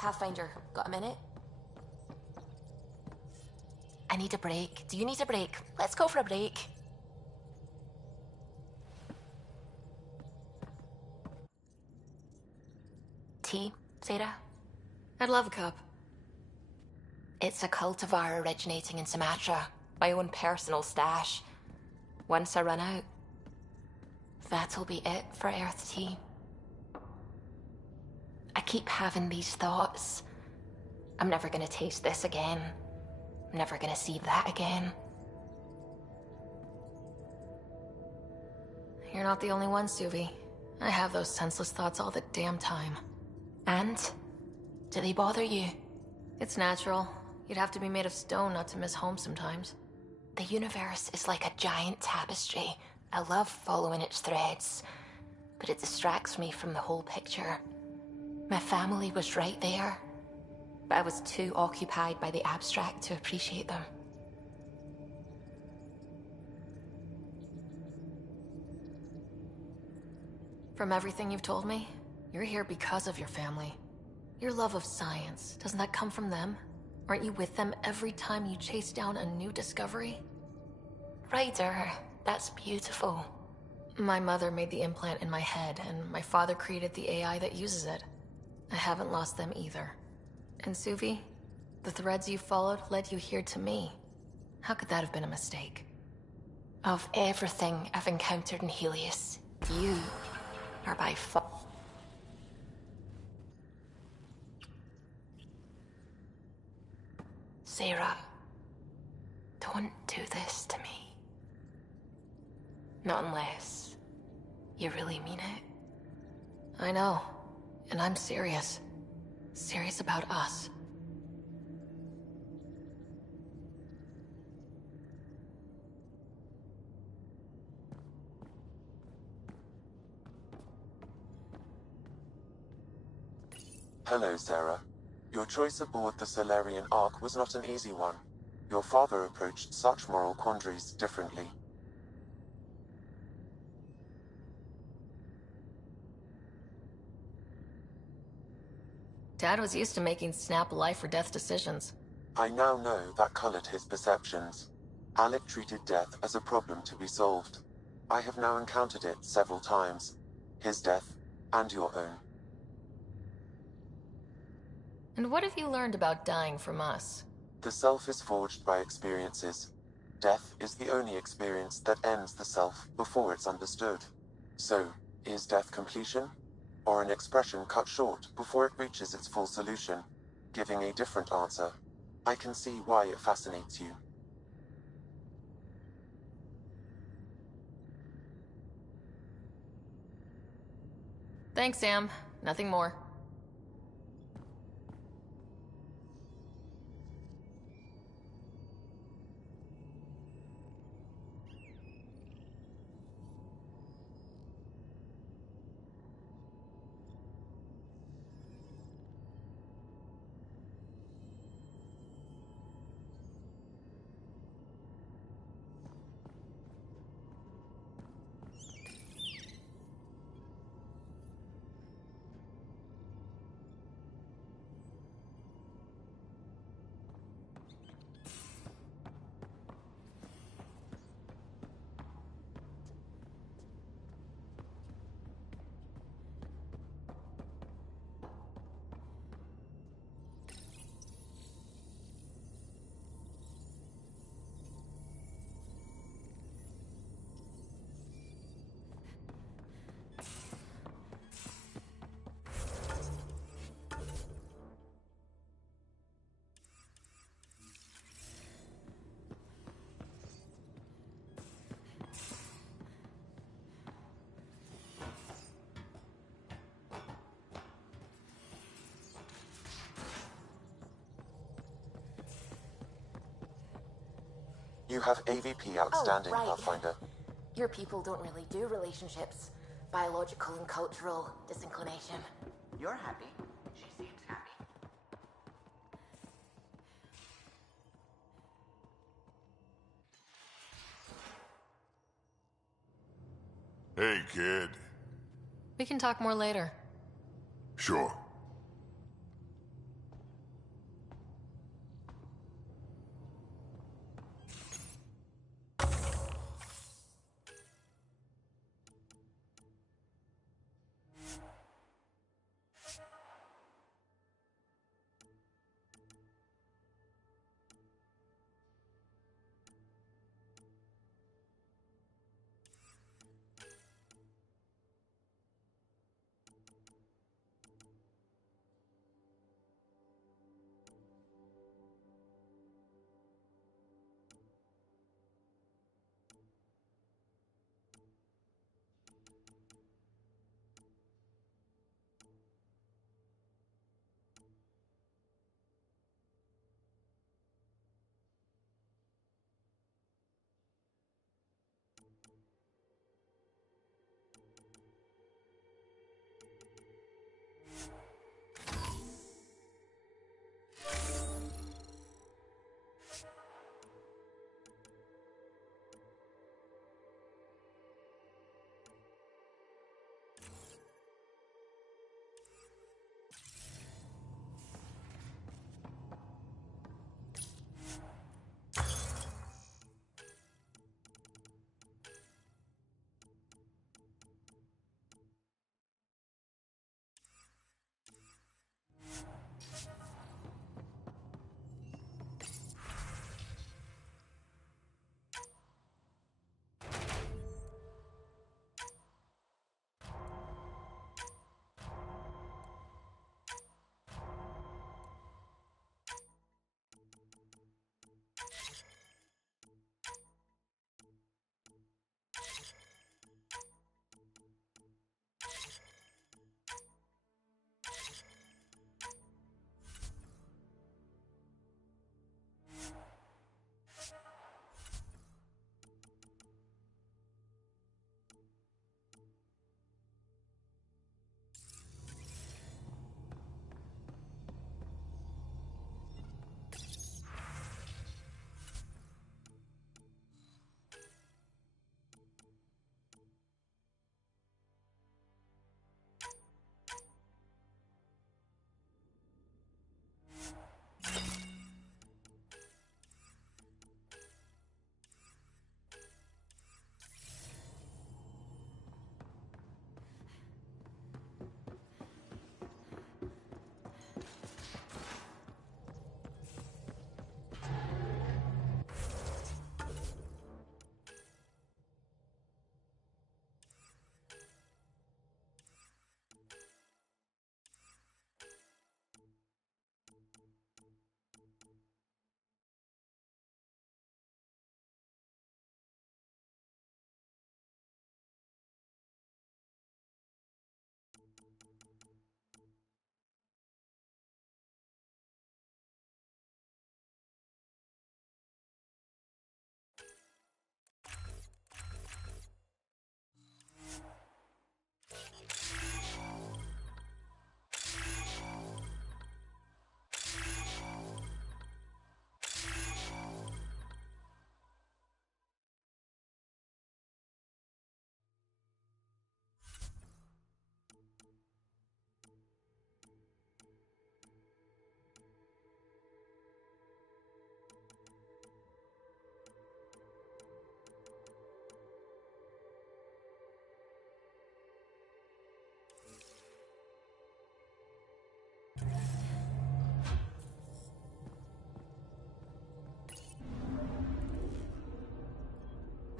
Pathfinder, got a minute? I need a break. Do you need a break? Let's go for a break. Tea, Sarah? I'd love a cup. It's a cultivar originating in Sumatra. My own personal stash. Once I run out, that'll be it for Earth Tea. I keep having these thoughts. I'm never gonna taste this again. I'm never gonna see that again. You're not the only one, Suvi. I have those senseless thoughts all the damn time. And? Do they bother you? It's natural. You'd have to be made of stone not to miss home sometimes. The universe is like a giant tapestry. I love following its threads, but it distracts me from the whole picture. My family was right there, but I was too occupied by the abstract to appreciate them. From everything you've told me, you're here because of your family. Your love of science, doesn't that come from them? Aren't you with them every time you chase down a new discovery? Ryder, that's beautiful. My mother made the implant in my head, and my father created the AI that uses it. I haven't lost them either. And Suvi, the threads you followed led you here to me. How could that have been a mistake? Of everything I've encountered in Helios, you are by far... Sarah, don't do this to me. Not unless you really mean it. I know, and I'm serious. Serious about us. Hello, Sarah. Your choice aboard the Solarian Ark was not an easy one. Your father approached such moral quandaries differently. Dad was used to making snap life or death decisions. I now know that colored his perceptions. Alec treated death as a problem to be solved. I have now encountered it several times. His death, and your own. And what have you learned about dying from us? The self is forged by experiences. Death is the only experience that ends the self before it's understood. So, is death completion? Or an expression cut short before it reaches its full solution, giving a different answer? I can see why it fascinates you. Thanks, Sam. Nothing more. You have AVP outstanding, Oh, right. Pathfinder. Your people don't really do relationships. Biological and cultural disinclination. You're happy. She seems happy. Hey, kid. We can talk more later. Sure.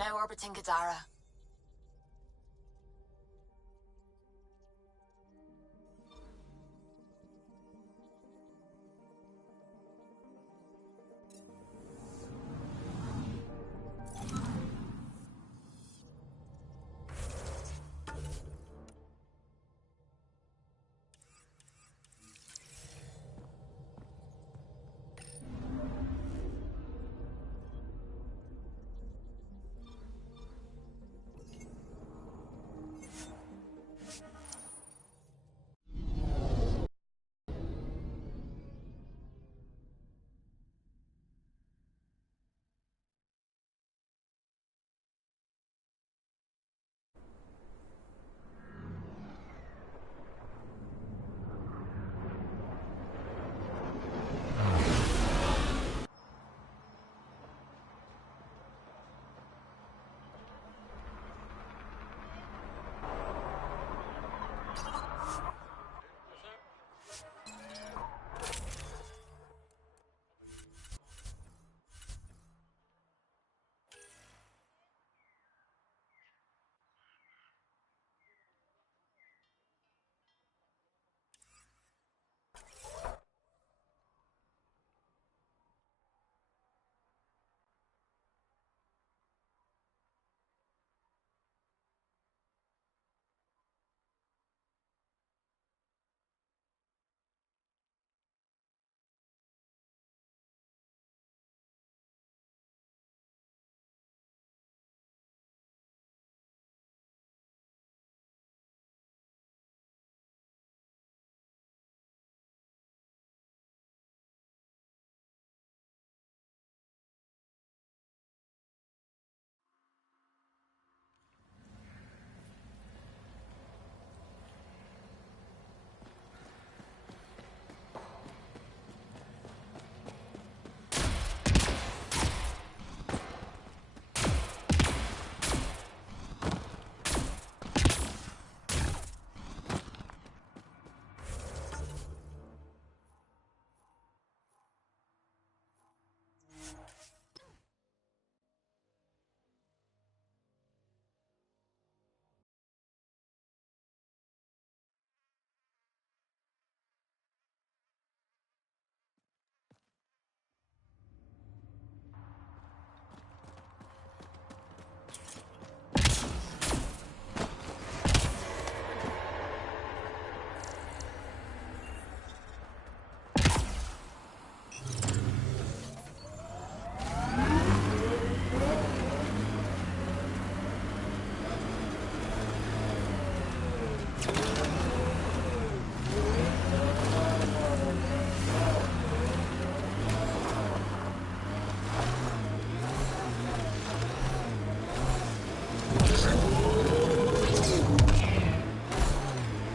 Now orbiting Gadara.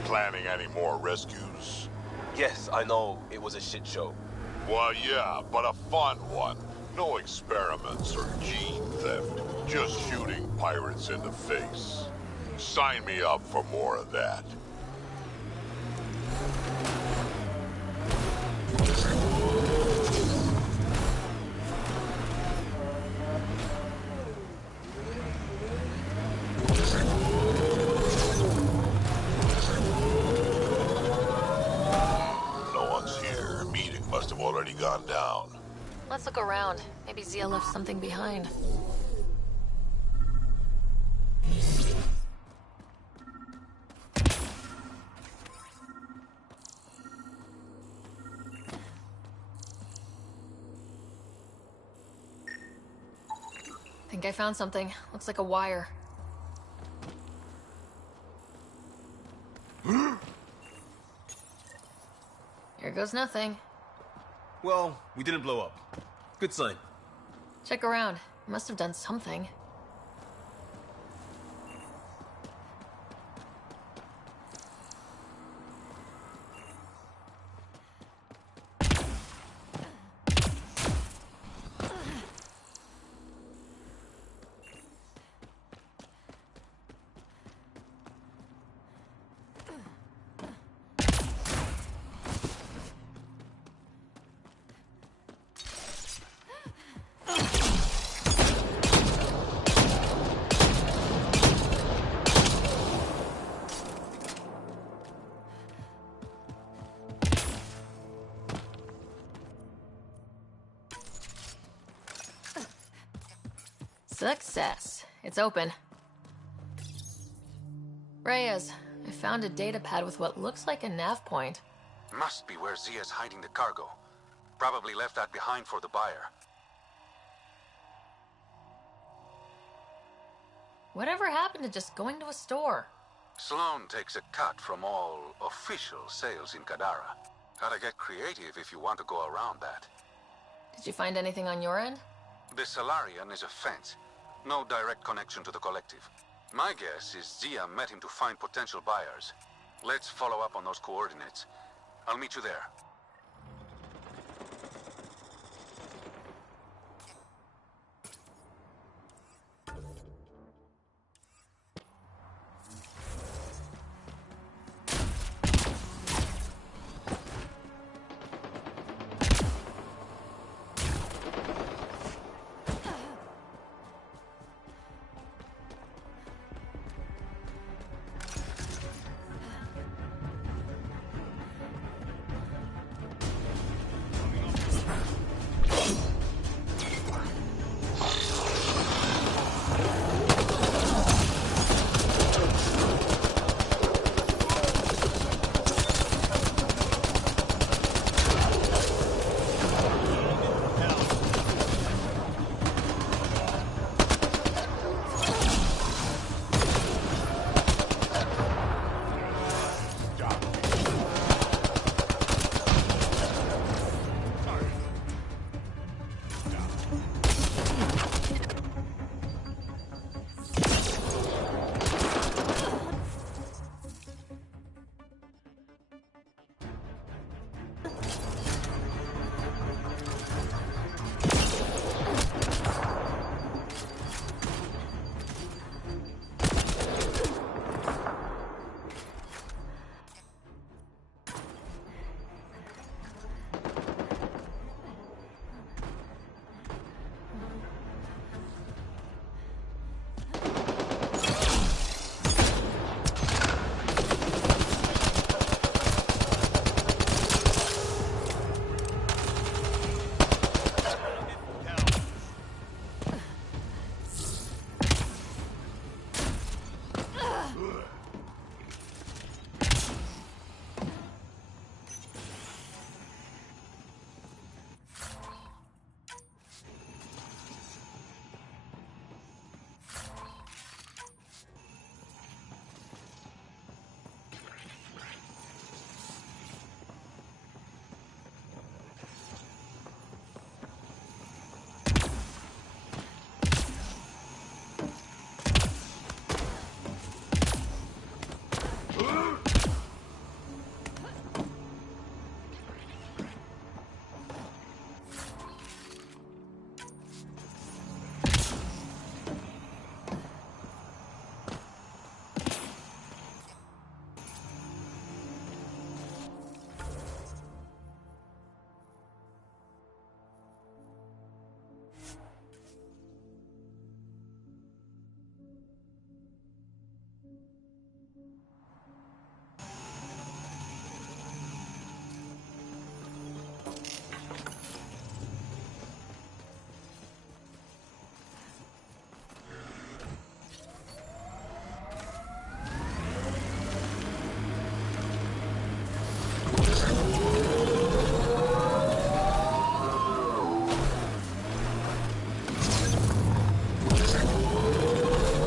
Planning any more rescues? Yes, I know it was a shit show. Well, yeah, but a fun one. No experiments or gene theft. Just shooting pirates in the face. Sign me up for more of that. No one's here. Meeting must have already gone down. Let's look around. Maybe Zia left something behind. Think I found something. Looks like a wire. Here goes nothing. Well, we didn't blow up. Good sign. Check around. Must have done something. Success. It's open. Reyes, I found a data pad with what looks like a nav point. Must be where Zia's hiding the cargo. Probably left that behind for the buyer. Whatever happened to just going to a store? Sloan takes a cut from all official sales in Kadara. Gotta get creative if you want to go around that. Did you find anything on your end? The Solarian is a fence. No direct connection to the collective. My guess is Zia met him to find potential buyers. Let's follow up on those coordinates. I'll meet you there.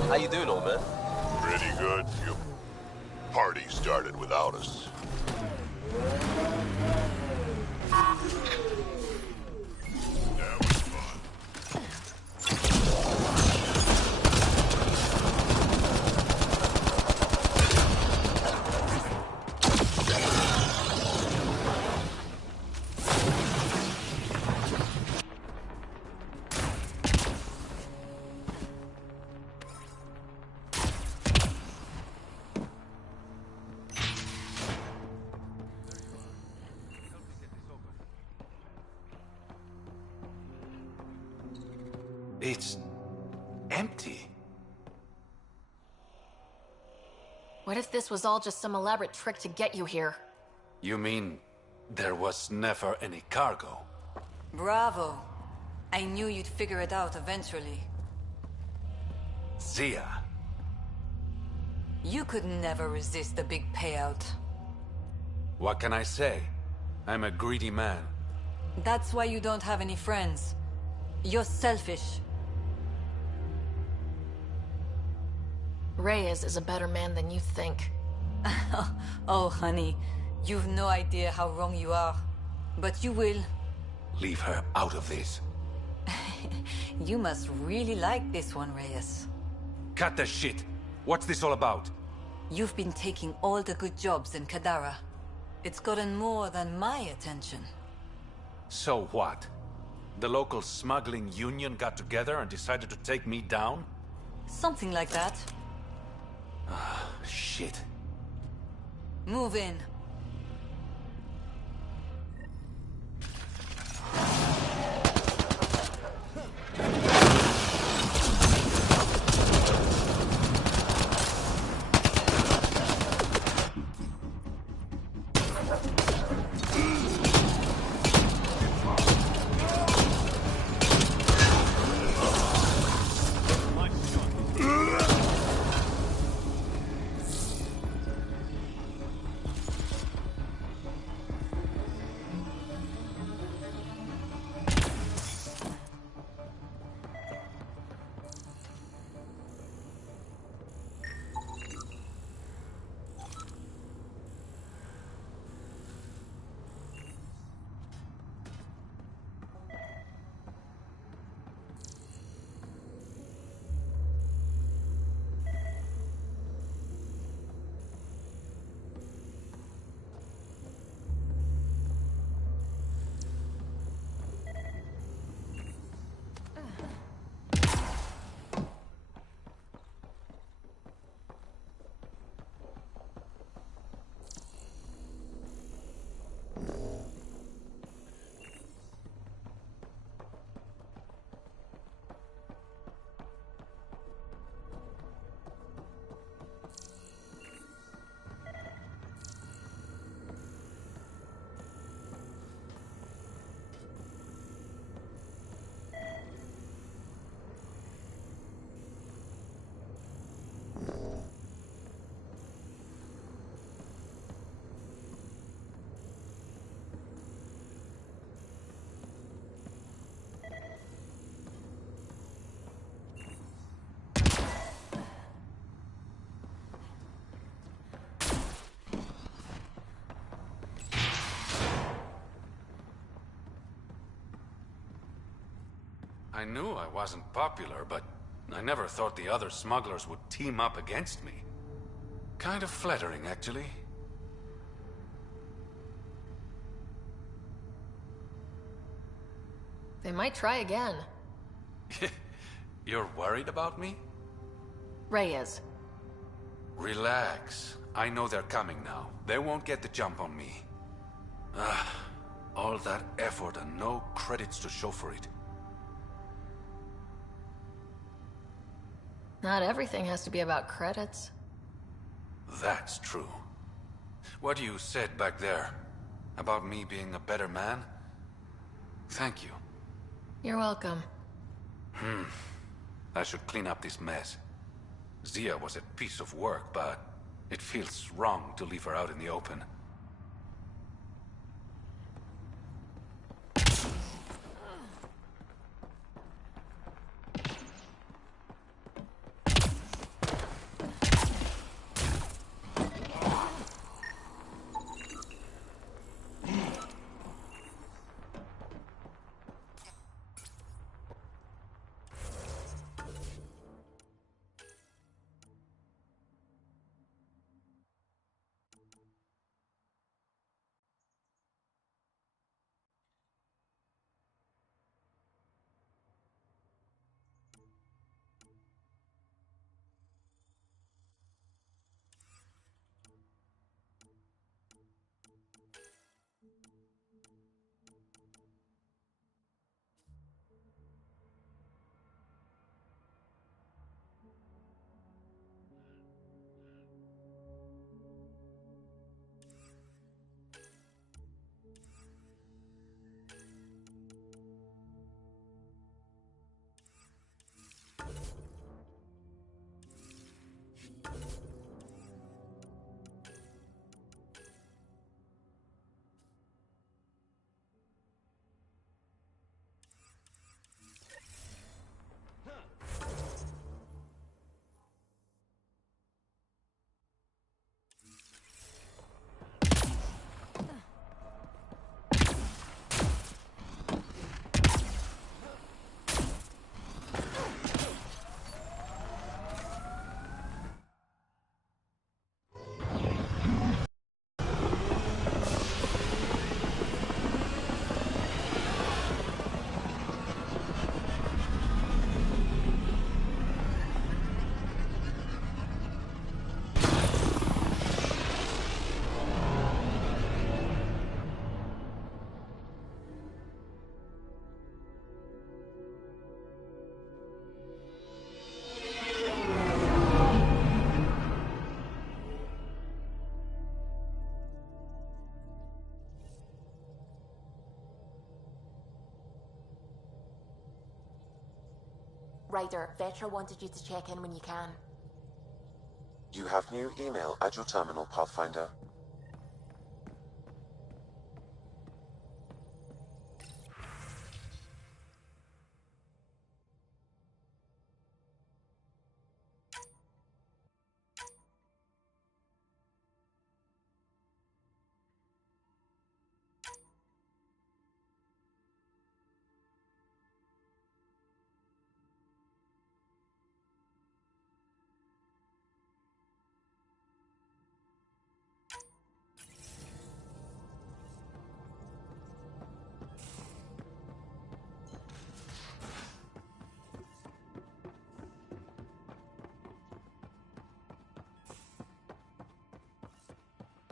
How you doing, old man? Pretty good. Your party started without us. That was fun. It's empty. What if this was all just some elaborate trick to get you here? You mean there was never any cargo? Bravo. I knew you'd figure it out eventually. Zia. You could never resist the big payout. What can I say? I'm a greedy man. That's why you don't have any friends. You're selfish. Reyes is a better man than you think. Oh, honey. You've no idea how wrong you are. But you will. Leave her out of this. You must really like this one, Reyes. Cut the shit! What's this all about? You've been taking all the good jobs in Kadara. It's gotten more than my attention. So what? The local smuggling union got together and decided to take me down? Something like that. Ah, shit. Move in. I knew I wasn't popular, but I never thought the other smugglers would team up against me. Kind of flattering, actually. They might try again. You're worried about me? Reyes. Relax. I know they're coming now. They won't get the jump on me. Ah, all that effort and no credits to show for it. Not everything has to be about credits. That's true. What you said back there, about me being a better man? Thank you. You're welcome. I should clean up this mess. Zia was a piece of work, but it feels wrong to leave her out in the open. Ryder, Vetra wanted you to check in when you can. You have new email at your terminal, Pathfinder.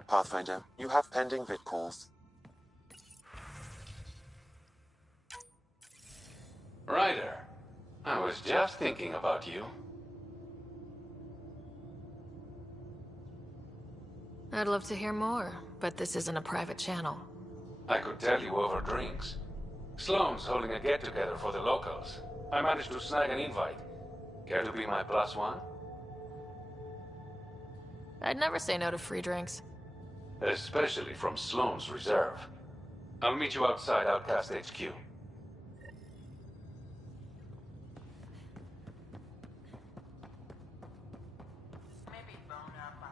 Pathfinder, you have pending vid calls. Ryder, I was just thinking about you. I'd love to hear more, but this isn't a private channel. I could tell you over drinks. Sloane's holding a get-together for the locals. I managed to snag an invite. Care to be my +1? I'd never say no to free drinks. Especially from Sloane's reserve. I'll meet you outside Outcast HQ. Maybe bone up on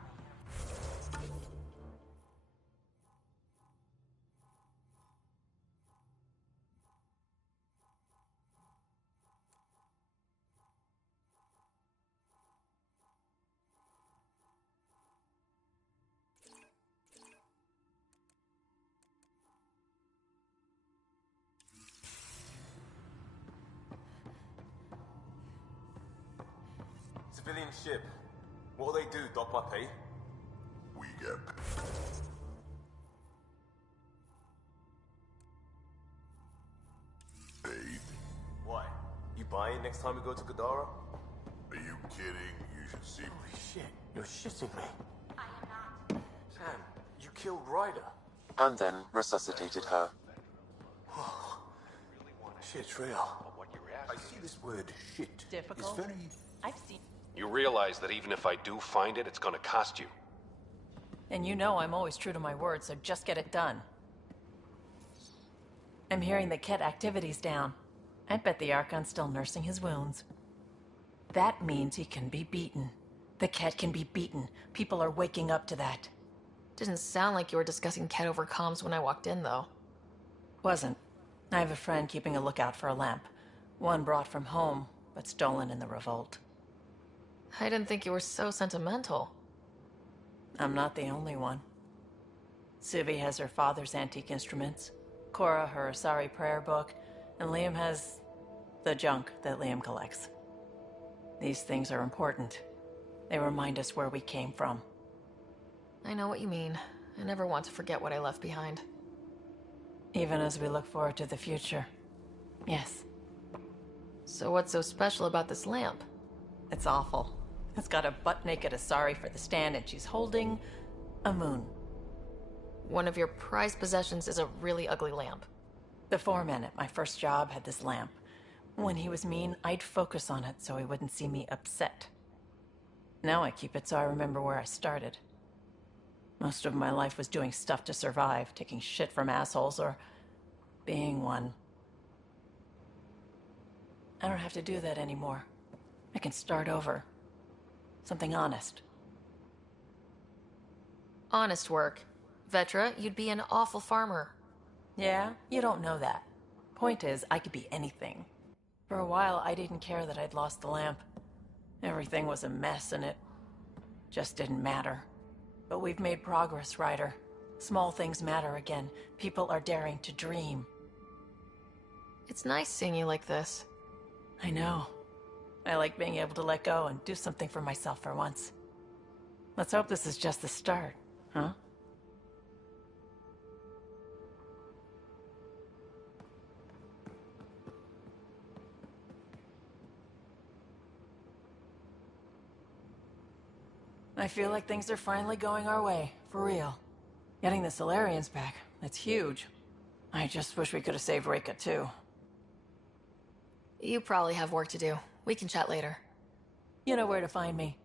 Civilian ship. What'll they do, dock my pay? We get paid. Why? You buy it next time we go to Kadara? Are you kidding? You should see. Holy shit, you're shitting me. I am not. Sam, you killed Ryder. And then resuscitated her. Shit's real. I see this word, shit. Difficult? It's very... I've seen. You realize that even if I do find it, it's gonna cost you. And you know I'm always true to my word, so just get it done. I'm hearing the Ket activity's down. I bet the Archon's still nursing his wounds. That means he can be beaten. The Ket can be beaten. People are waking up to that. Didn't sound like you were discussing Ket over comms when I walked in, though. Wasn't. I have a friend keeping a lookout for a lamp. One brought from home, but stolen in the revolt. I didn't think you were so sentimental. I'm not the only one. Suvi has her father's antique instruments, Cora her Asari prayer book, and Liam has the junk that Liam collects. These things are important. They remind us where we came from. I know what you mean. I never want to forget what I left behind. Even as we look forward to the future. Yes. So what's so special about this lamp? It's awful. It's got a butt-naked Asari for the stand, and she's holding a moon. One of your prized possessions is a really ugly lamp. The foreman at my first job had this lamp. When he was mean, I'd focus on it so he wouldn't see me upset. Now I keep it so I remember where I started. Most of my life was doing stuff to survive, taking shit from assholes, or being one. I don't have to do that anymore. I can start over. Something honest. Honest work. Vetra, you'd be an awful farmer. Yeah? You don't know that. Point is, I could be anything. For a while, I didn't care that I'd lost the lamp. Everything was a mess, and it just didn't matter. But we've made progress, Ryder. Small things matter again. People are daring to dream. It's nice seeing you like this. I know. I like being able to let go and do something for myself for once. Let's hope this is just the start, huh? I feel like things are finally going our way, for real. Getting the Solarians back, that's huge. I just wish we could have saved Reka too. You probably have work to do. We can chat later. You know where to find me.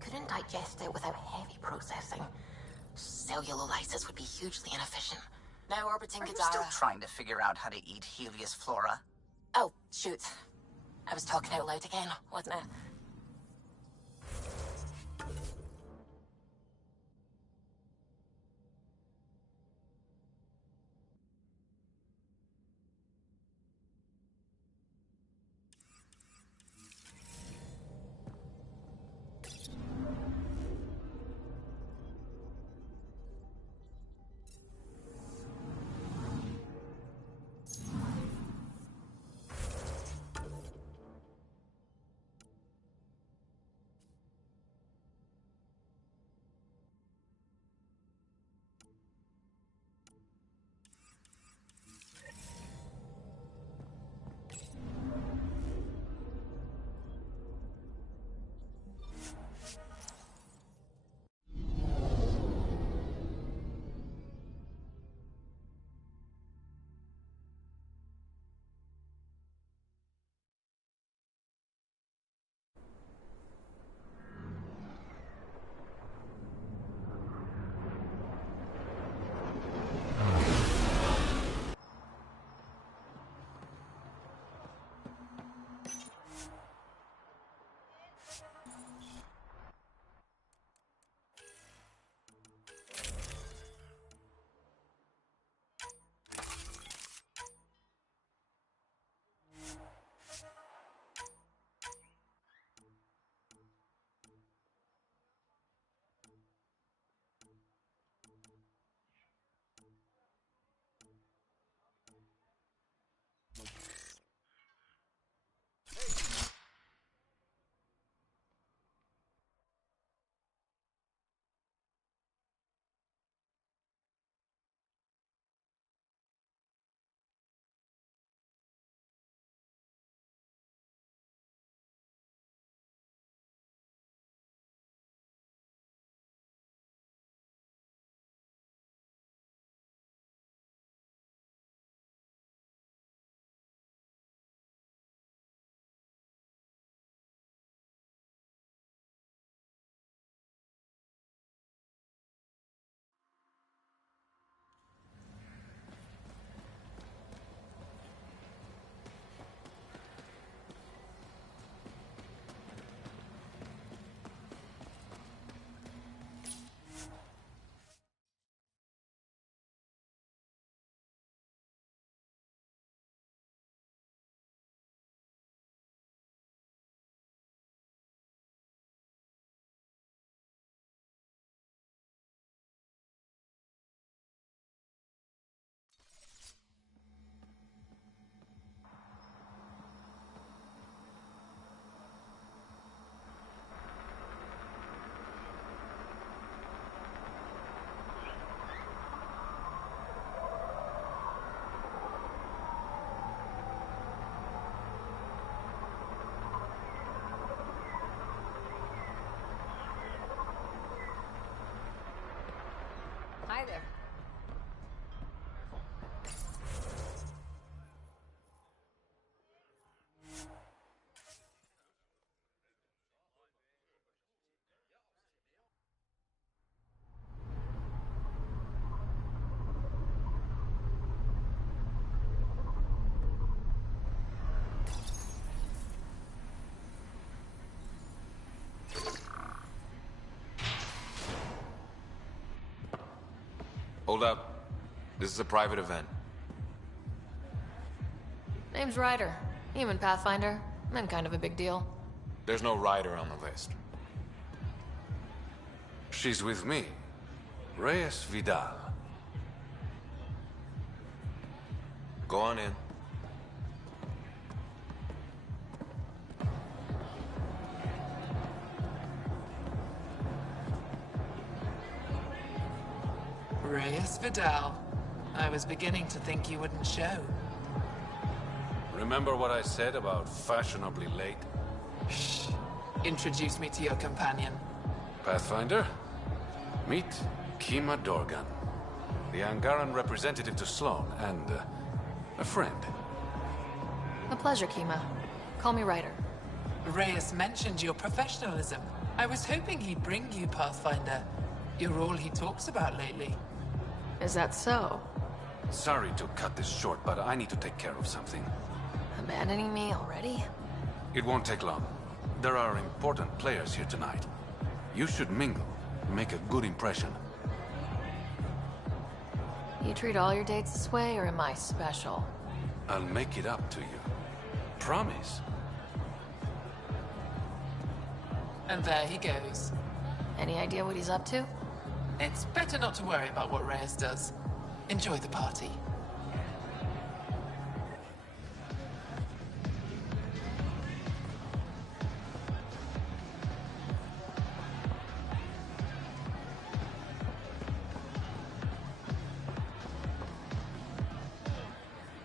Couldn't digest it without heavy processing. Cellulolysis would be hugely inefficient. Now orbiting Are you Gadara. still trying to figure out how to eat Helios flora? Oh, shoot. I was talking out loud again, wasn't it? there. Hold up. This is a private event. Name's Ryder. Human Pathfinder. I'm kind of a big deal. There's no rider on the list. She's with me. Reyes Vidal. Go on in. Reyes Vidal. I was beginning to think you wouldn't show. Remember what I said about fashionably late? Shh. Introduce me to your companion. Pathfinder? Meet Kima Dorgan, the Angaran representative to Sloan, and a friend. A pleasure, Kima. Call me Ryder. Reyes mentioned your professionalism. I was hoping he'd bring you, Pathfinder. You're all he talks about lately. Is that so? Sorry to cut this short, but I need to take care of something. Abandoning me already? It won't take long. There are important players here tonight. You should mingle, make a good impression. You treat all your dates this way, or am I special? I'll make it up to you. Promise. And there he goes. Any idea what he's up to? It's better not to worry about what Reyes does. Enjoy the party.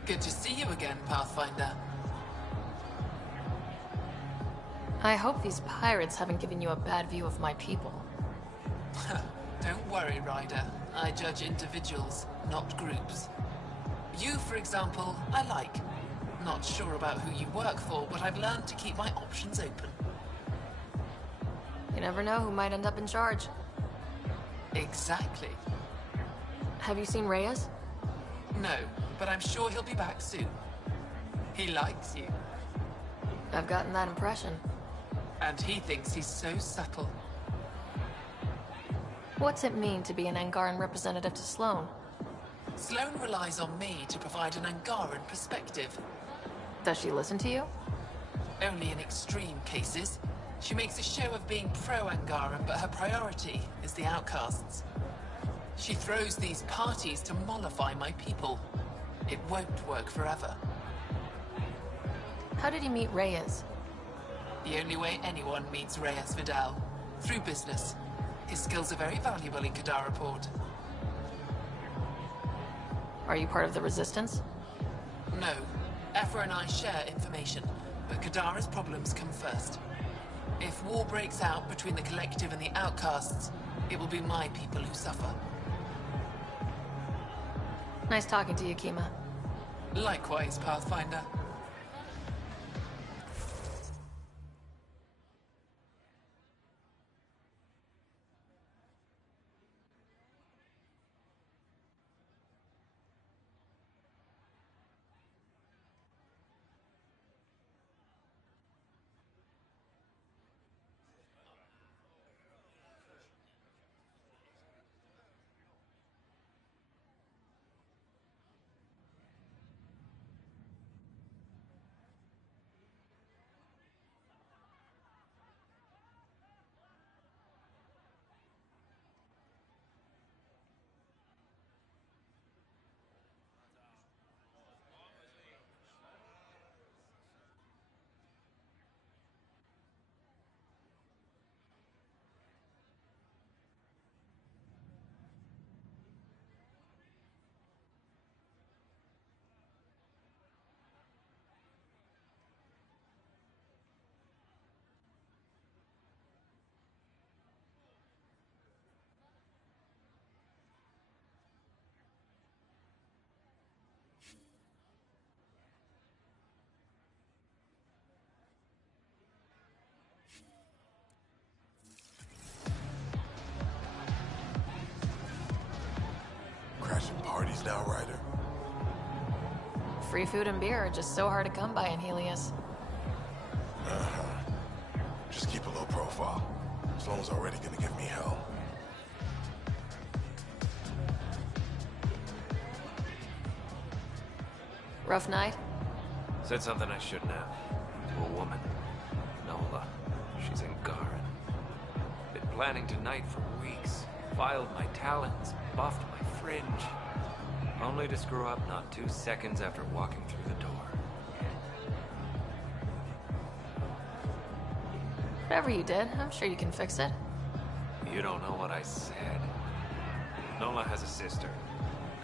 Good to see you again, Pathfinder. I hope these pirates haven't given you a bad view of my people. Don't worry, Ryder. I judge individuals, not groups. You, for example, I like. Not sure about who you work for, but I've learned to keep my options open. You never know who might end up in charge. Exactly. Have you seen Reyes? No, but I'm sure he'll be back soon. He likes you. I've gotten that impression. And he thinks he's so subtle. What's it mean to be an Angaran representative to Sloan? Sloan relies on me to provide an Angaran perspective. Does she listen to you? Only in extreme cases. She makes a show of being pro-Angaran, but her priority is the outcasts. She throws these parties to mollify my people. It won't work forever. How did you meet Reyes? The only way anyone meets Reyes Vidal. Through business. His skills are very valuable in Kadara Port. Are you part of the Resistance? No. Ephra and I share information, but Kadara's problems come first. If war breaks out between the Collective and the Outcasts, it will be my people who suffer. Nice talking to you, Kima. Likewise, Pathfinder. free food and beer are just so hard to come by in Helios. Just keep a low profile. Sloane's already gonna give me hell. Rough night? Said something I shouldn't have. To a woman. Nola. She's in Garin. Been planning tonight for weeks. Filed my talons, buffed my fringe. Only to screw up not 2 seconds after walking through the door. Whatever you did, I'm sure you can fix it. You don't know what I said. Nola has a sister.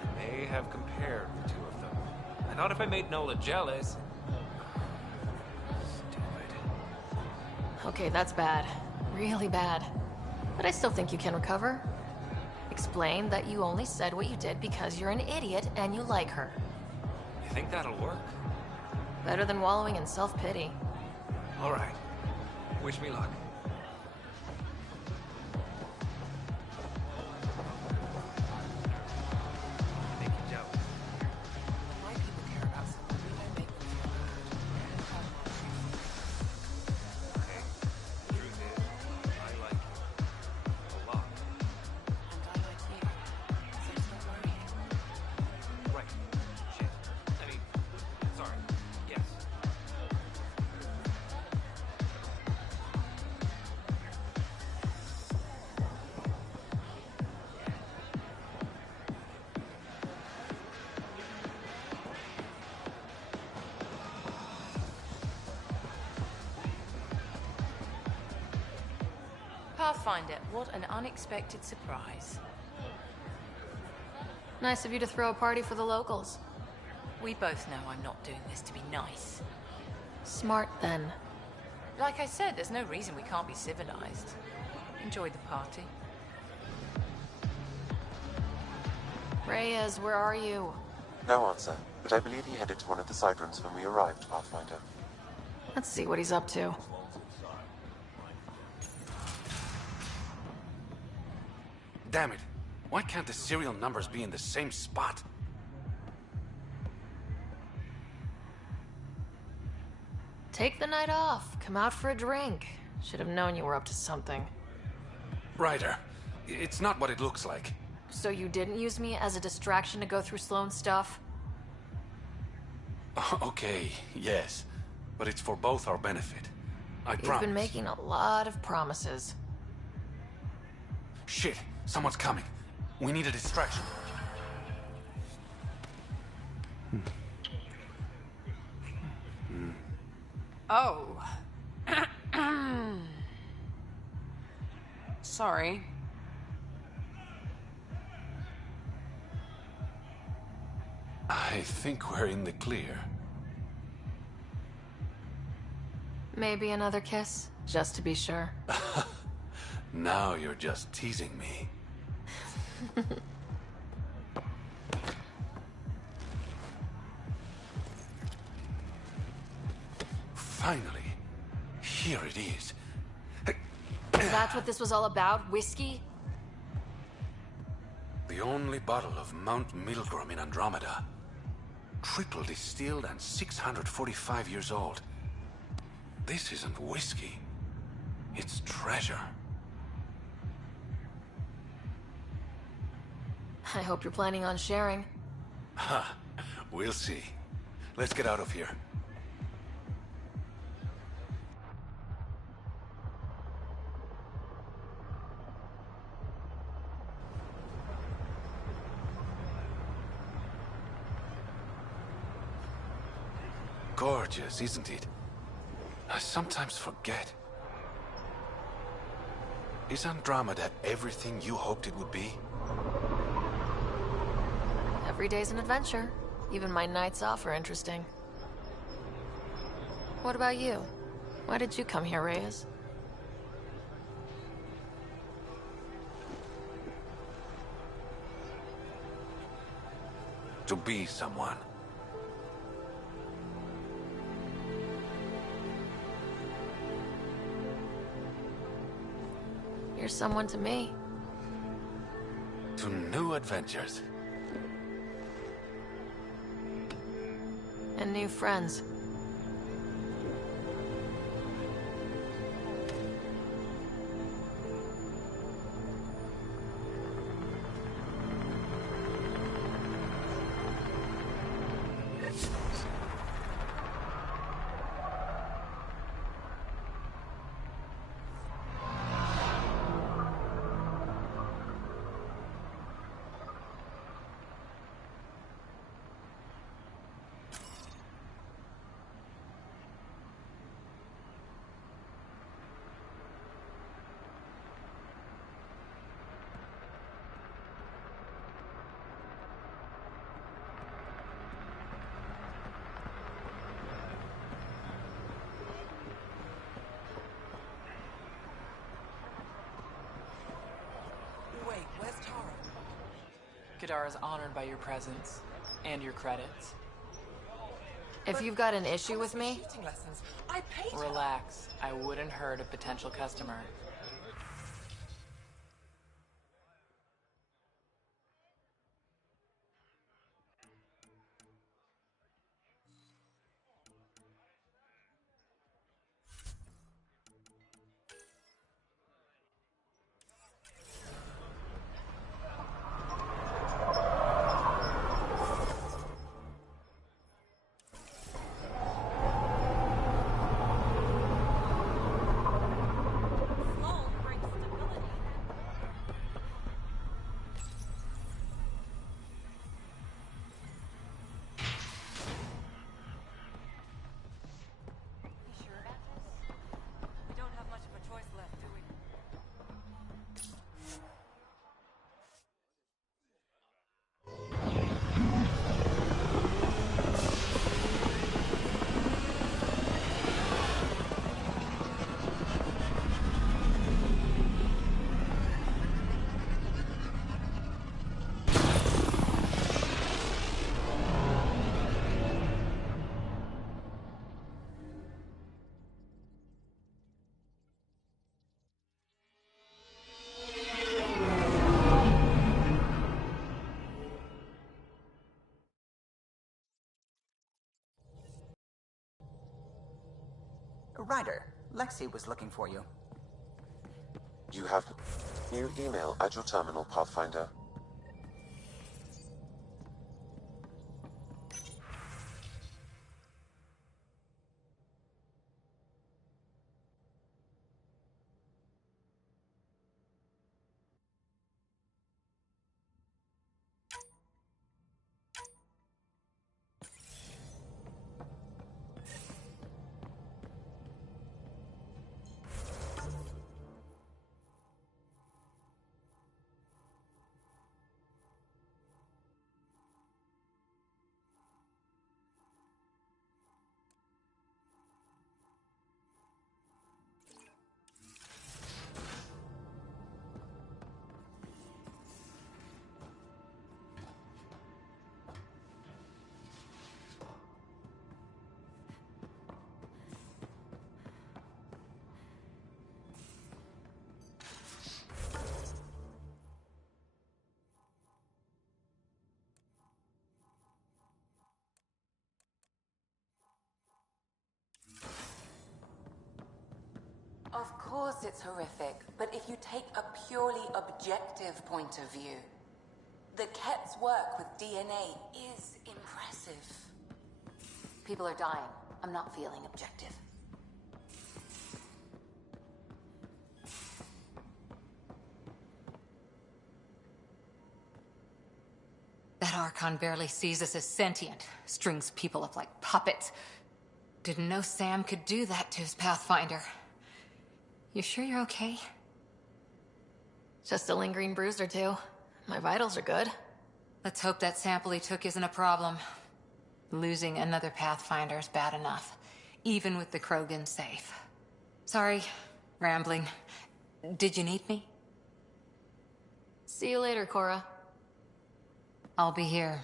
I may have compared the two of them. I thought if I made Nola jealous... Okay, that's bad. Really bad. But I still think you can recover. Explain that you only said what you did because you're an idiot and you like her. You think that'll work? Better than wallowing in self-pity. All right. Wish me luck. Pathfinder, what an unexpected surprise. Nice of you to throw a party for the locals. We both know I'm not doing this to be nice. Smart, then. Like I said, there's no reason we can't be civilized. Enjoy the party. Reyes, where are you? No answer, but I believe he headed to one of the side rooms when we arrived, Pathfinder. Let's see what he's up to. Damn it. Why can't the serial numbers be in the same spot? Take the night off. Come out for a drink. Should have known you were up to something. Ryder, it's not what it looks like. So you didn't use me as a distraction to go through Sloane's stuff? Okay, yes. But it's for both our benefit. I promise. You've been making a lot of promises. Shit, someone's coming. We need a distraction. Oh. Sorry. I think we're in the clear. Maybe another kiss, just to be sure. Now you're just teasing me. Finally, here it is. That's what this was all about? Whiskey? The only bottle of Mount Milgrom in Andromeda. Triple distilled and 645 years old. This isn't whiskey. It's treasure. I hope you're planning on sharing. Ha, we'll see. Let's get out of here. Gorgeous, isn't it? I sometimes forget. Is Andromeda everything you hoped it would be? Every day's an adventure. Even my nights off are interesting. What about you? Why did you come here, Reyes? To be someone. You're someone to me. To new adventures. and new friends. Wait, where's Tara? Kadara's honored by your presence and your credits. If you've got an issue with me, Shooting lessons. I paid her. Relax. I wouldn't hurt a potential customer. Ryder, Lexi was looking for you. You have new email at your terminal, Pathfinder. Of course it's horrific, but if you take a purely objective point of view, the Ket's work with DNA is impressive. People are dying. I'm not feeling objective. That Archon barely sees us as sentient, strings people up like puppets. Didn't know Sam could do that to his Pathfinder. You sure you're okay? just a lingering bruise or two. My vitals are good. Let's hope that sample he took isn't a problem. Losing another Pathfinder is bad enough, even with the Krogan safe. Sorry, rambling. Did you need me? See you later, Cora. I'll be here.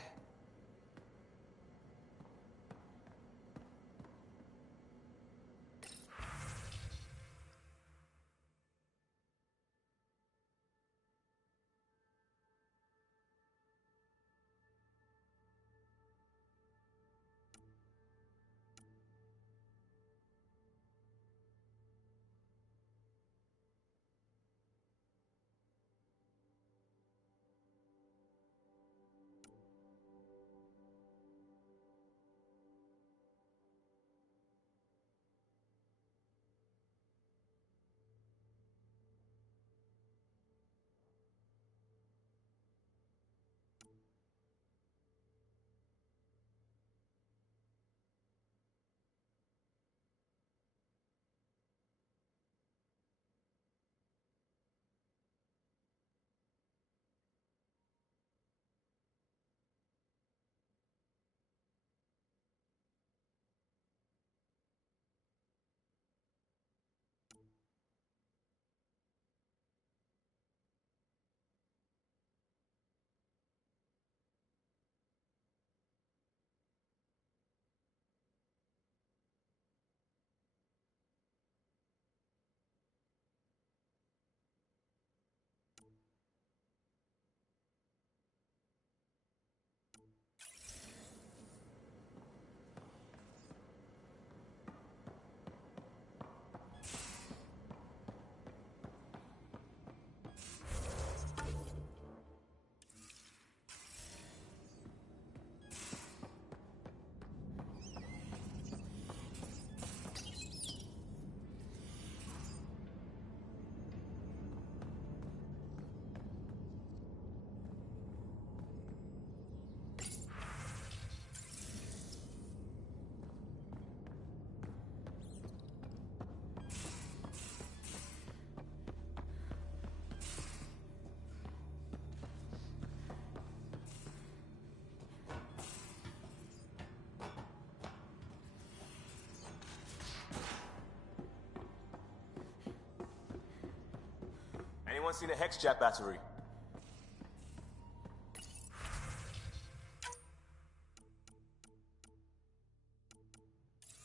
Anyone seen a hex jet battery?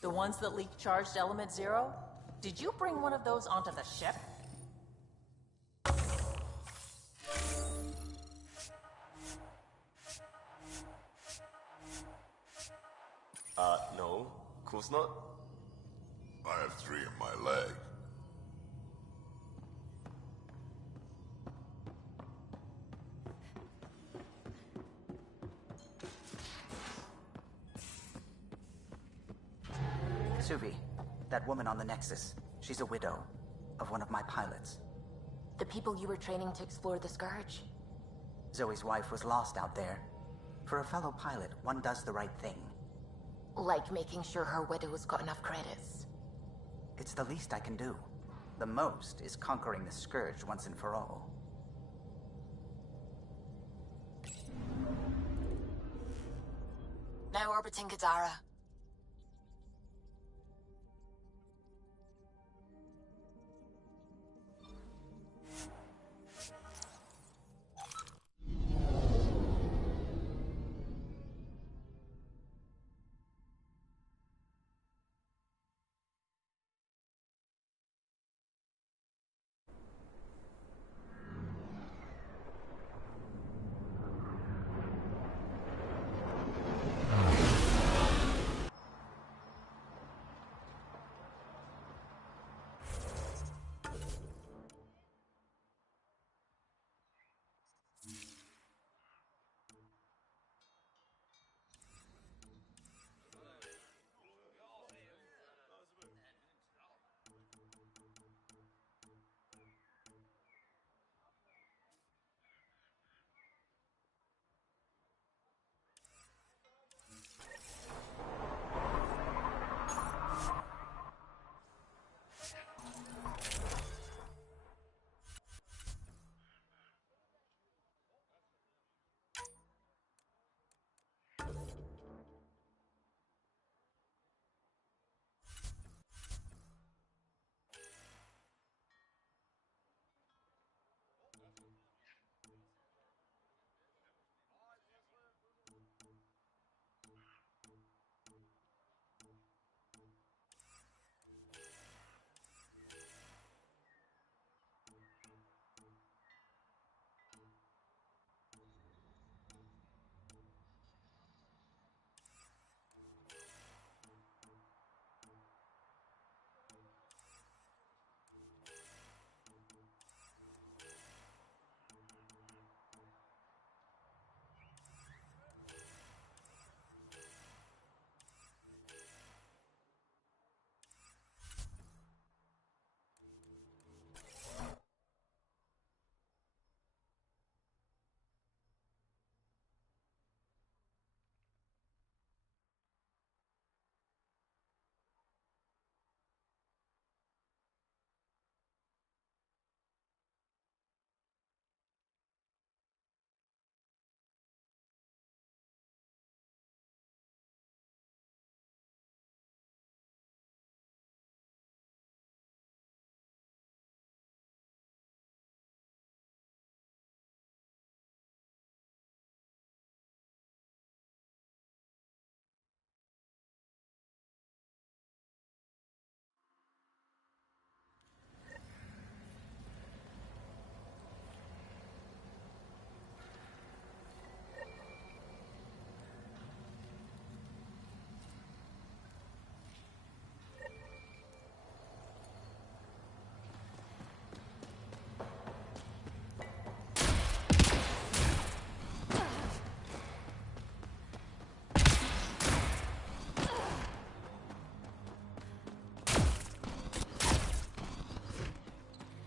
The ones that leak charged element zero? Did you bring one of those onto the ship? No. Course not. I have 3 in my leg. Suvi, that woman on the Nexus, she's a widow of one of my pilots. The people you were training to explore the Scourge? Zoe's wife was lost out there. For a fellow pilot, one does the right thing. Like making sure her widow's got enough credits. It's the least I can do. The most is conquering the Scourge once and for all. Now orbiting Gadara.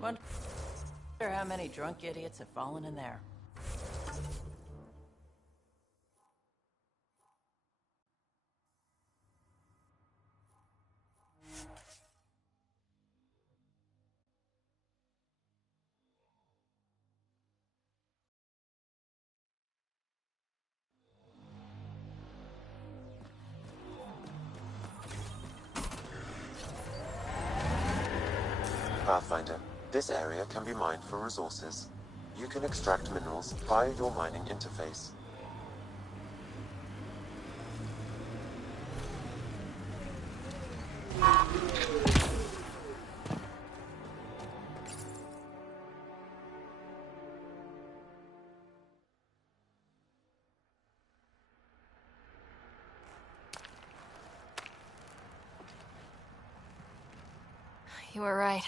Wonder how many drunk idiots have fallen in there. Pathfinder, This area can be mined for resources. You can extract minerals via your mining interface. You were right.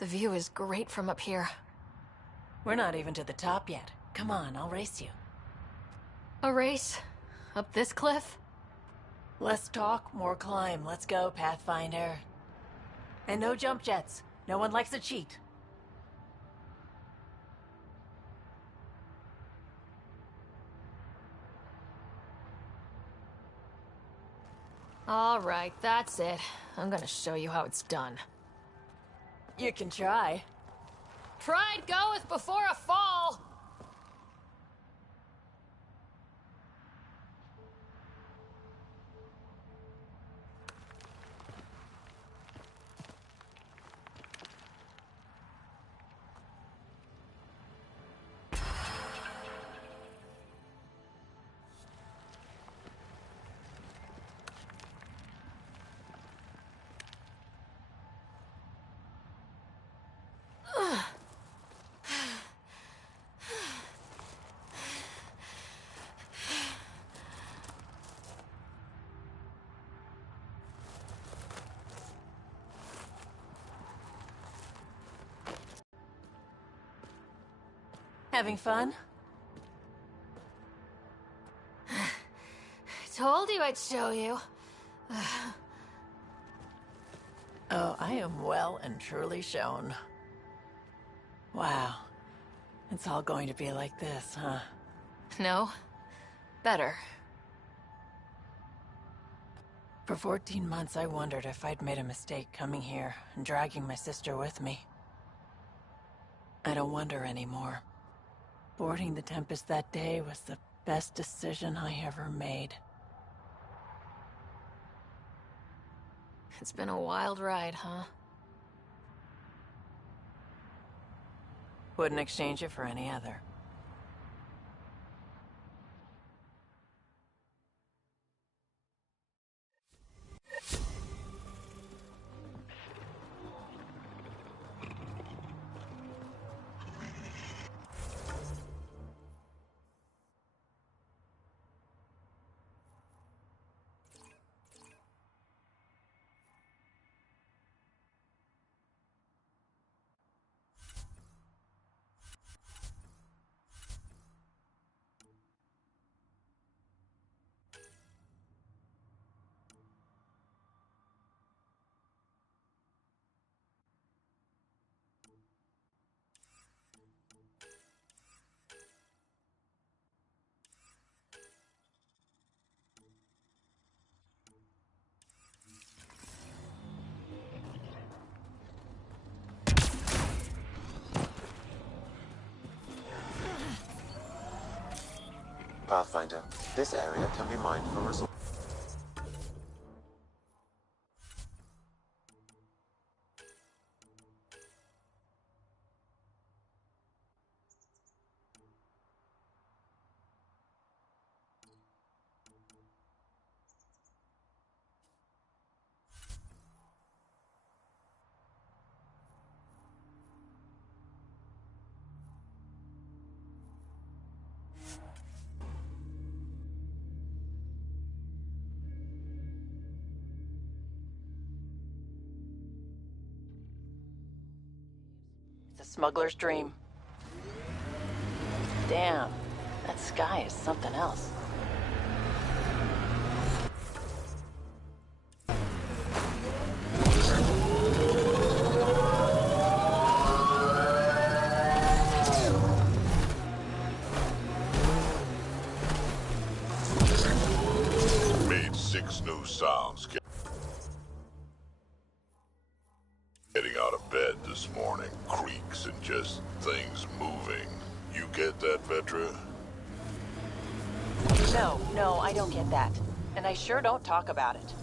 The view is great from up here. We're not even to the top yet. Come on, I'll race you. A race? Up this cliff? Less talk, more climb. Let's go, Pathfinder. And no jump jets. No one likes a cheat. All right, that's it. I'm gonna show you how it's done. You can try. Pride goeth before a fall! Having fun? Told you I'd show you. Oh, I am well and truly shown. Wow. It's all going to be like this, huh? No. Better. For 14 months, I wondered if I'd made a mistake coming here and dragging my sister with me. I don't wonder anymore. Boarding the Tempest that day was the best decision I ever made. It's been a wild ride, huh? Wouldn't exchange it for any other. Pathfinder, this area can be mined for resources. It's a smuggler's dream. Damn, that sky is something else. Made 6 new sounds getting out of bed this morning. Creaks and just things moving. You get that, Vetra? No, I don't get that. And I sure don't talk about it.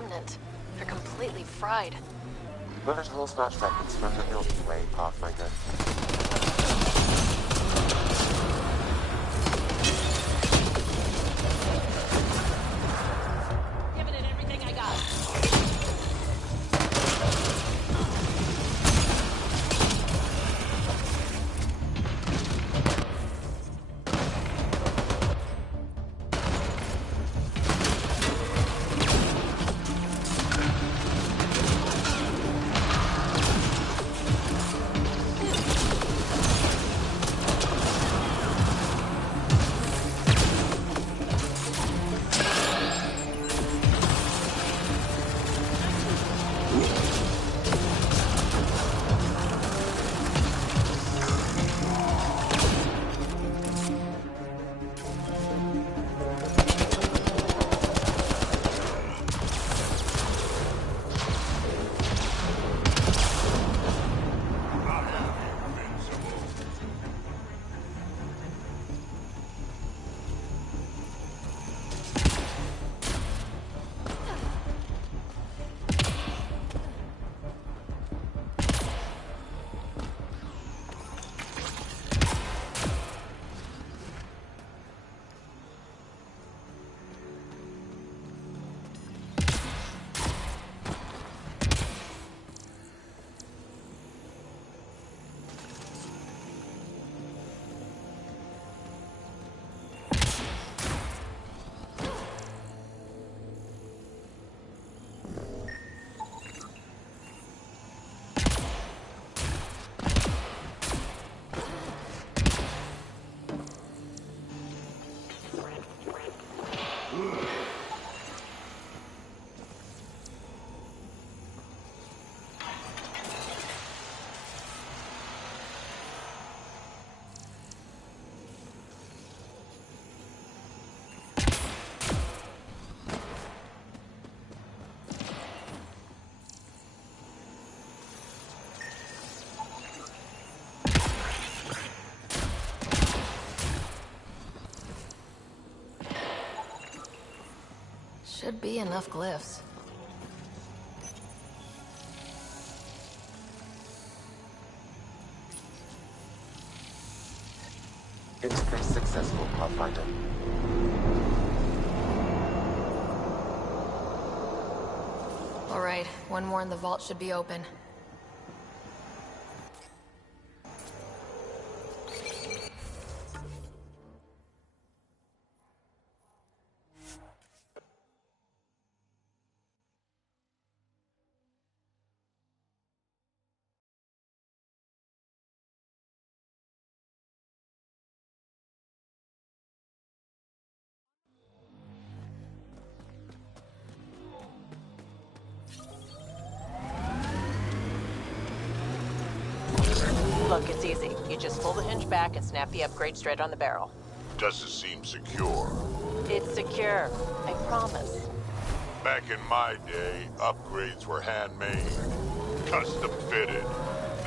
remnant. They're completely fried. Bullet hole smash weapons from the Milky Way, Pathfinder. Giving it everything I got. Should be enough glyphs. Interface successful, Pathfinder. All right, one more and the vault should be open. Look, it's easy. You just pull the hinge back and snap the upgrade straight on the barrel. Doesn't seem secure. It's secure. I promise. Back in my day, upgrades were handmade, custom fitted.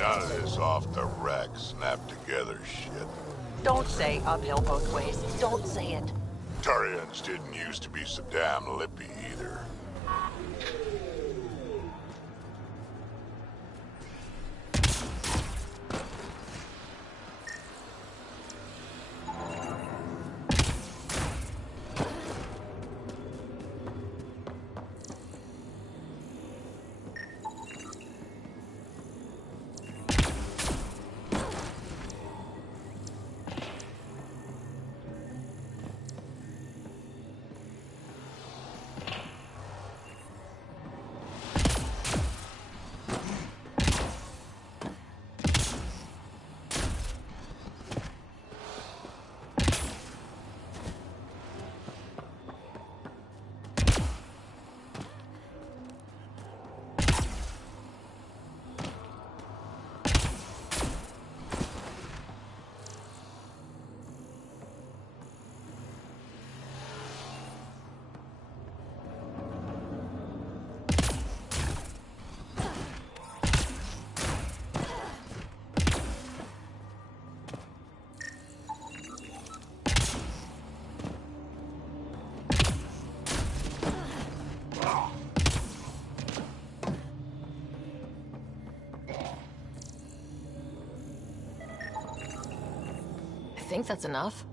None of this off-the-rack, snap-together shit. Don't say uphill both ways. Don't say it. Turians didn't used to be so damn lippy either. think that's enough.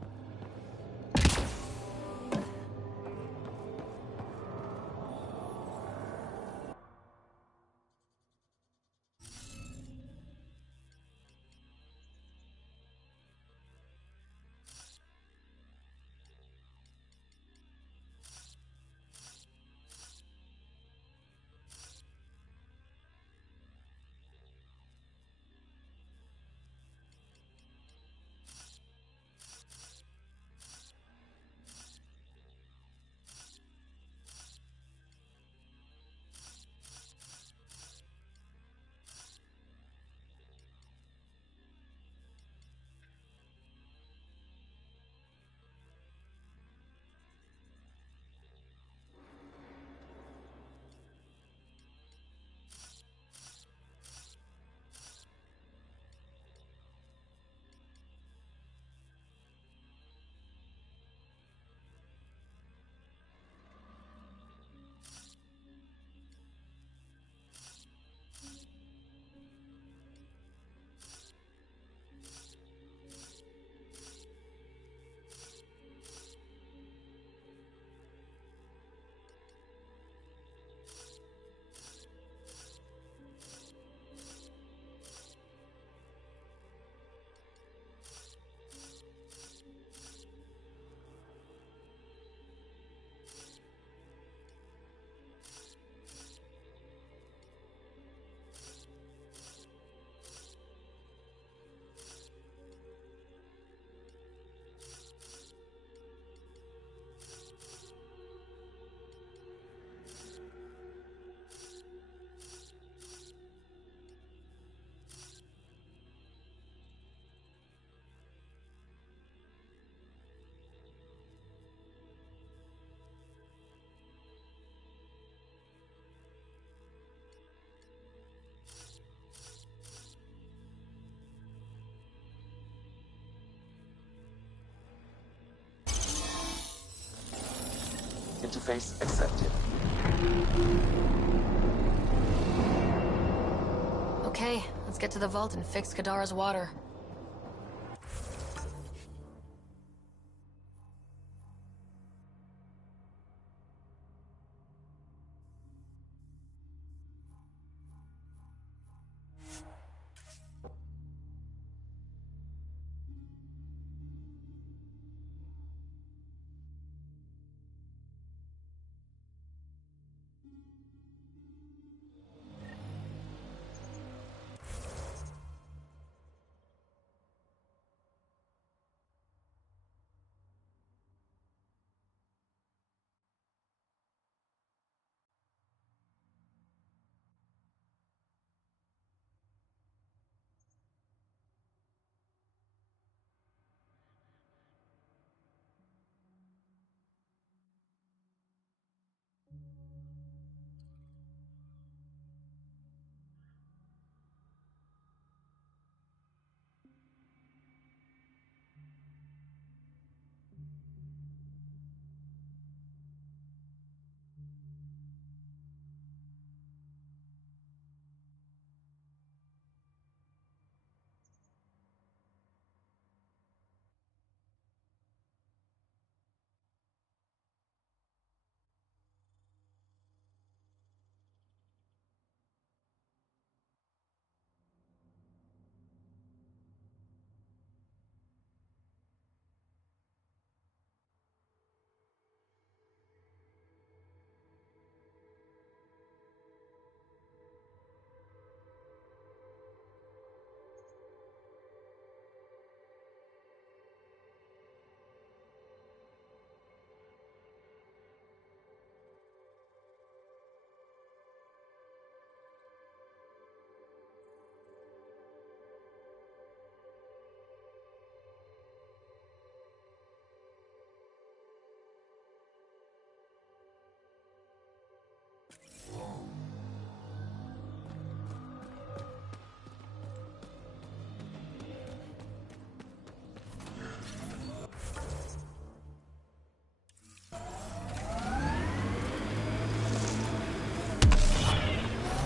Interface accepted. Okay, let's get to the vault and fix Kadara's water.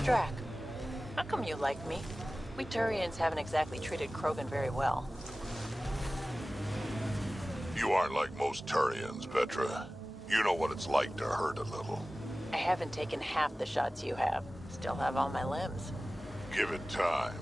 Drac, how come you like me? We Turians haven't exactly treated Krogan very well. You aren't like most Turians, Vetra. You know what it's like to hurt a little. I haven't taken half the shots you have. Still have all my limbs. Give it time.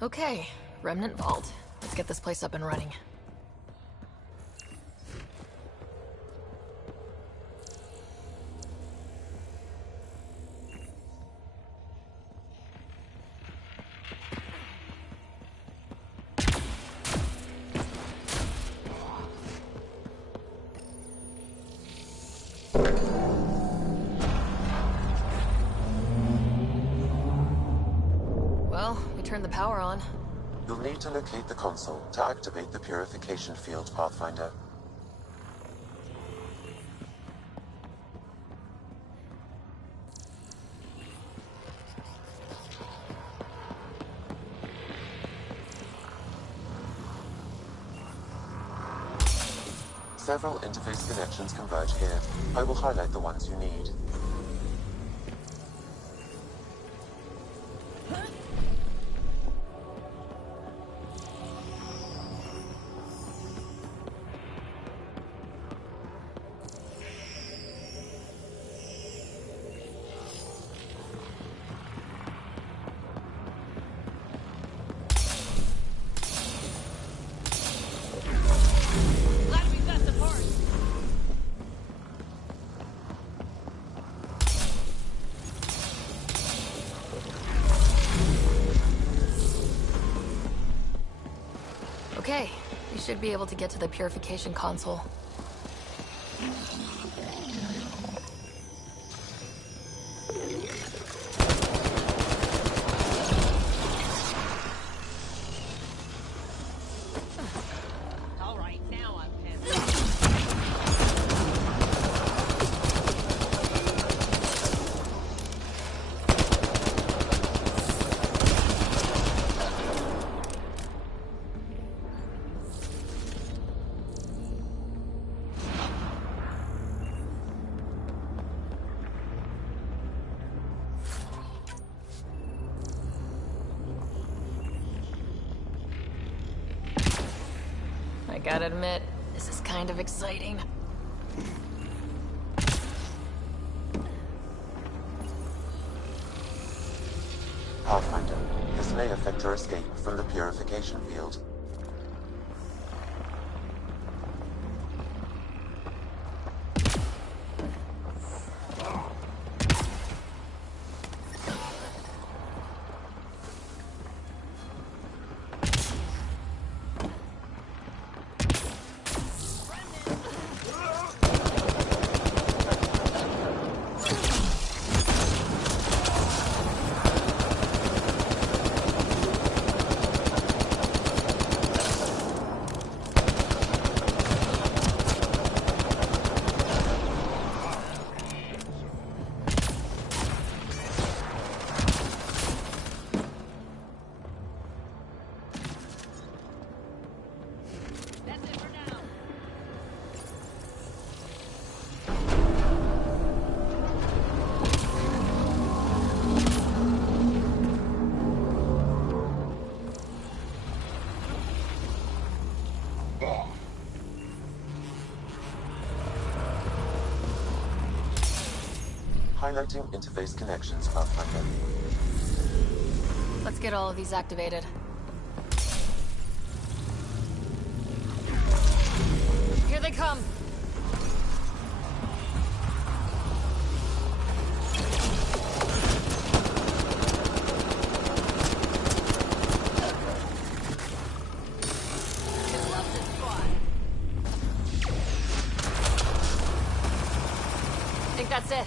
Okay, Remnant Vault. Let's get this place up and running. Well, we turned the power on. You'll need to locate the console to activate the purification field, Pathfinder. Several interface connections converge here. I will highlight the ones you need. Okay, we should be able to get to the purification console. I gotta admit, this is kind of exciting. Pathfinder, this may affect your escape from the purification field. Highlighting interface connections, Pathfinder. Let's get all of these activated. they come! I think that's it.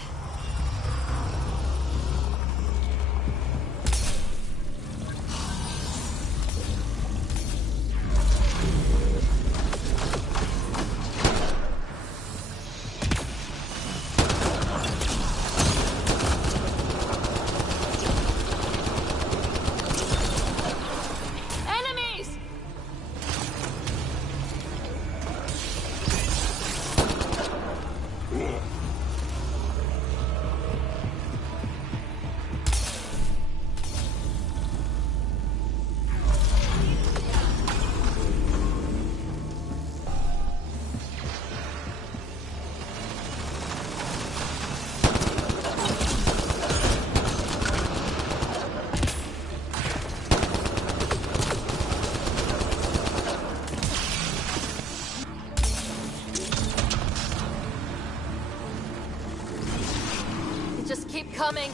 Just keep coming.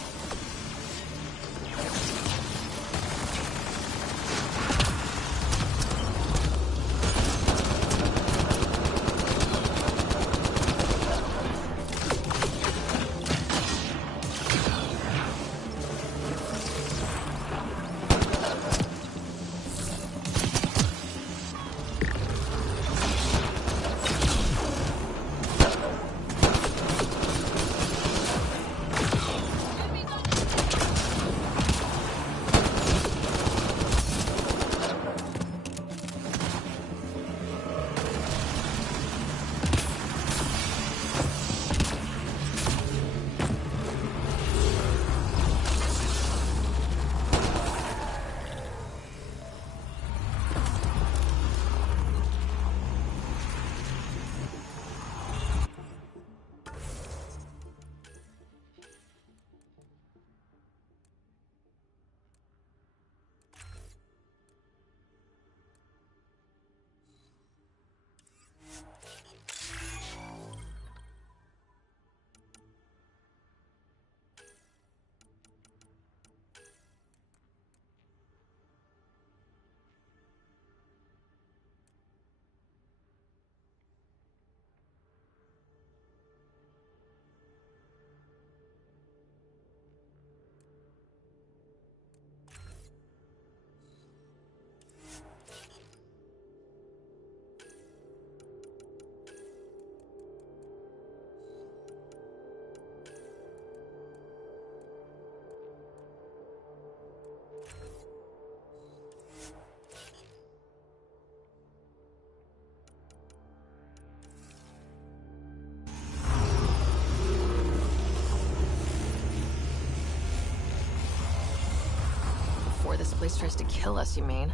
Before this place tries to kill us, you mean?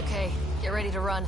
Okay, get ready to run.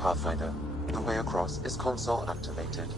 Pathfinder, the way across is console activated.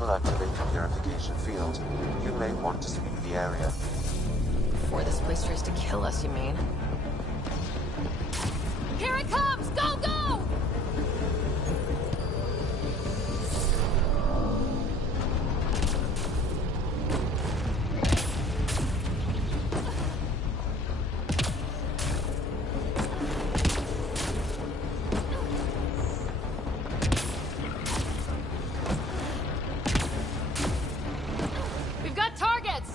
Will activate the purification field. You may want to sweep the area. Before this place tries to kill us, you mean? Here it comes! Go, go! We've got targets!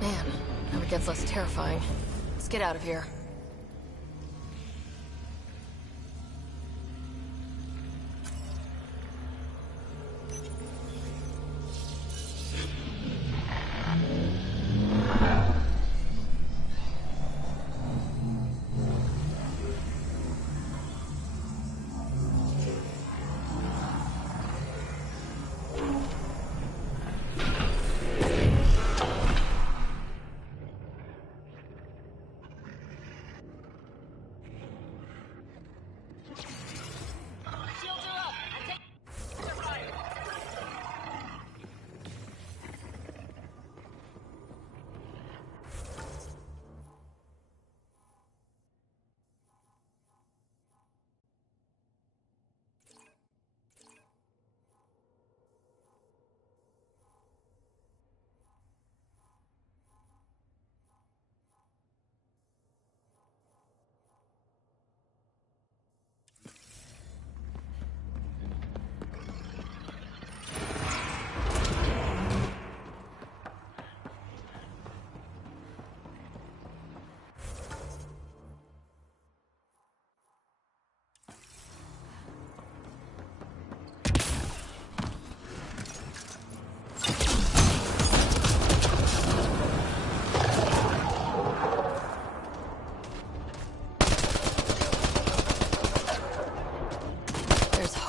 Man, never gets less terrifying. Let's get out of here.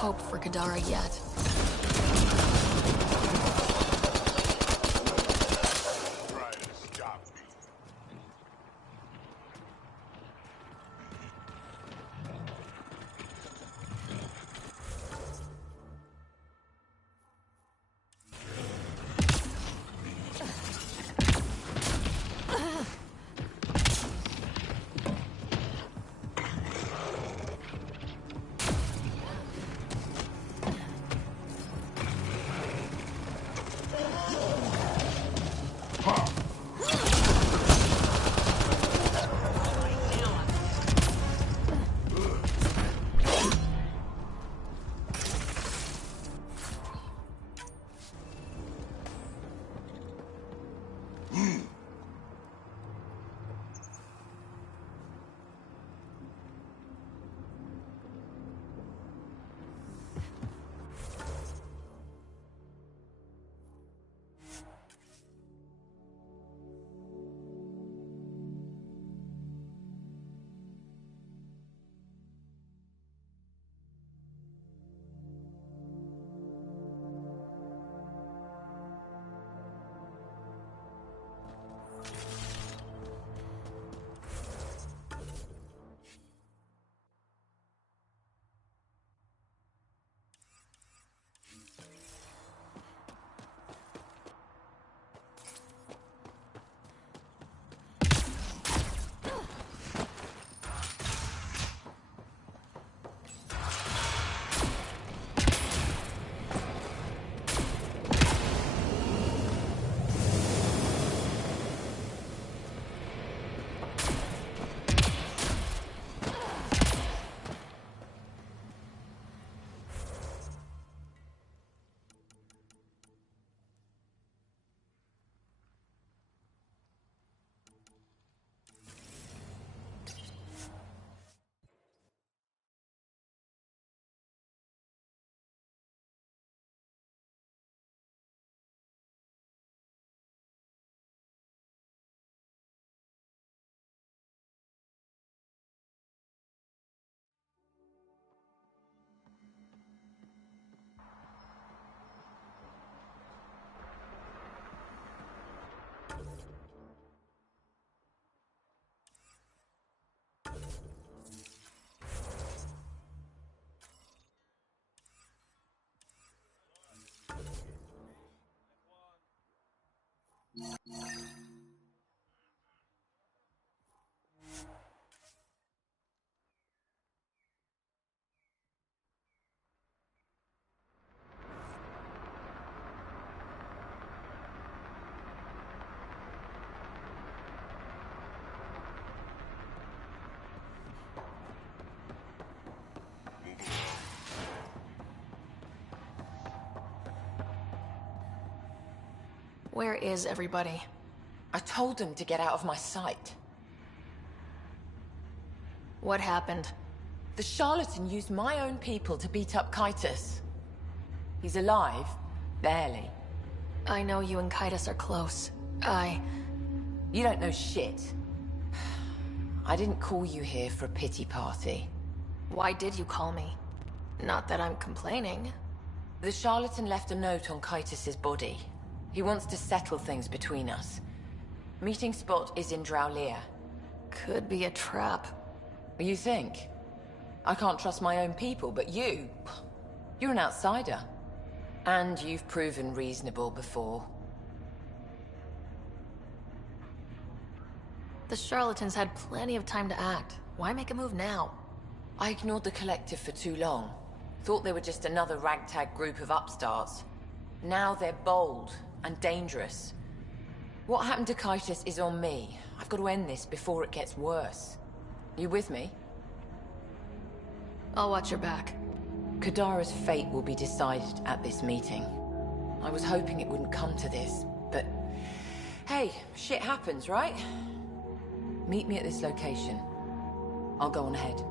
Hope for Kadara yet. Try to stop me. Where is everybody? I told them to get out of my sight. What happened? The charlatan used my own people to beat up Kytus. He's alive, barely. I know you and Kytus are close. You don't know shit. I didn't call you here for a pity party. Why did you call me? Not that I'm complaining. The charlatan left a note on Kytus's body. He wants to settle things between us. Meeting spot is in Drowlear. Could be a trap. You think? I can't trust my own people, but you're an outsider. And you've proven reasonable before. The charlatans had plenty of time to act. Why make a move now? I ignored the collective for too long. Thought they were just another ragtag group of upstarts. Now they're bold and dangerous. What happened to Kytus is on me. I've got to end this before it gets worse. You with me? I'll watch your back. Kadara's fate will be decided at this meeting. I was hoping it wouldn't come to this, but hey, shit happens, right? Meet me at this location. I'll go on ahead.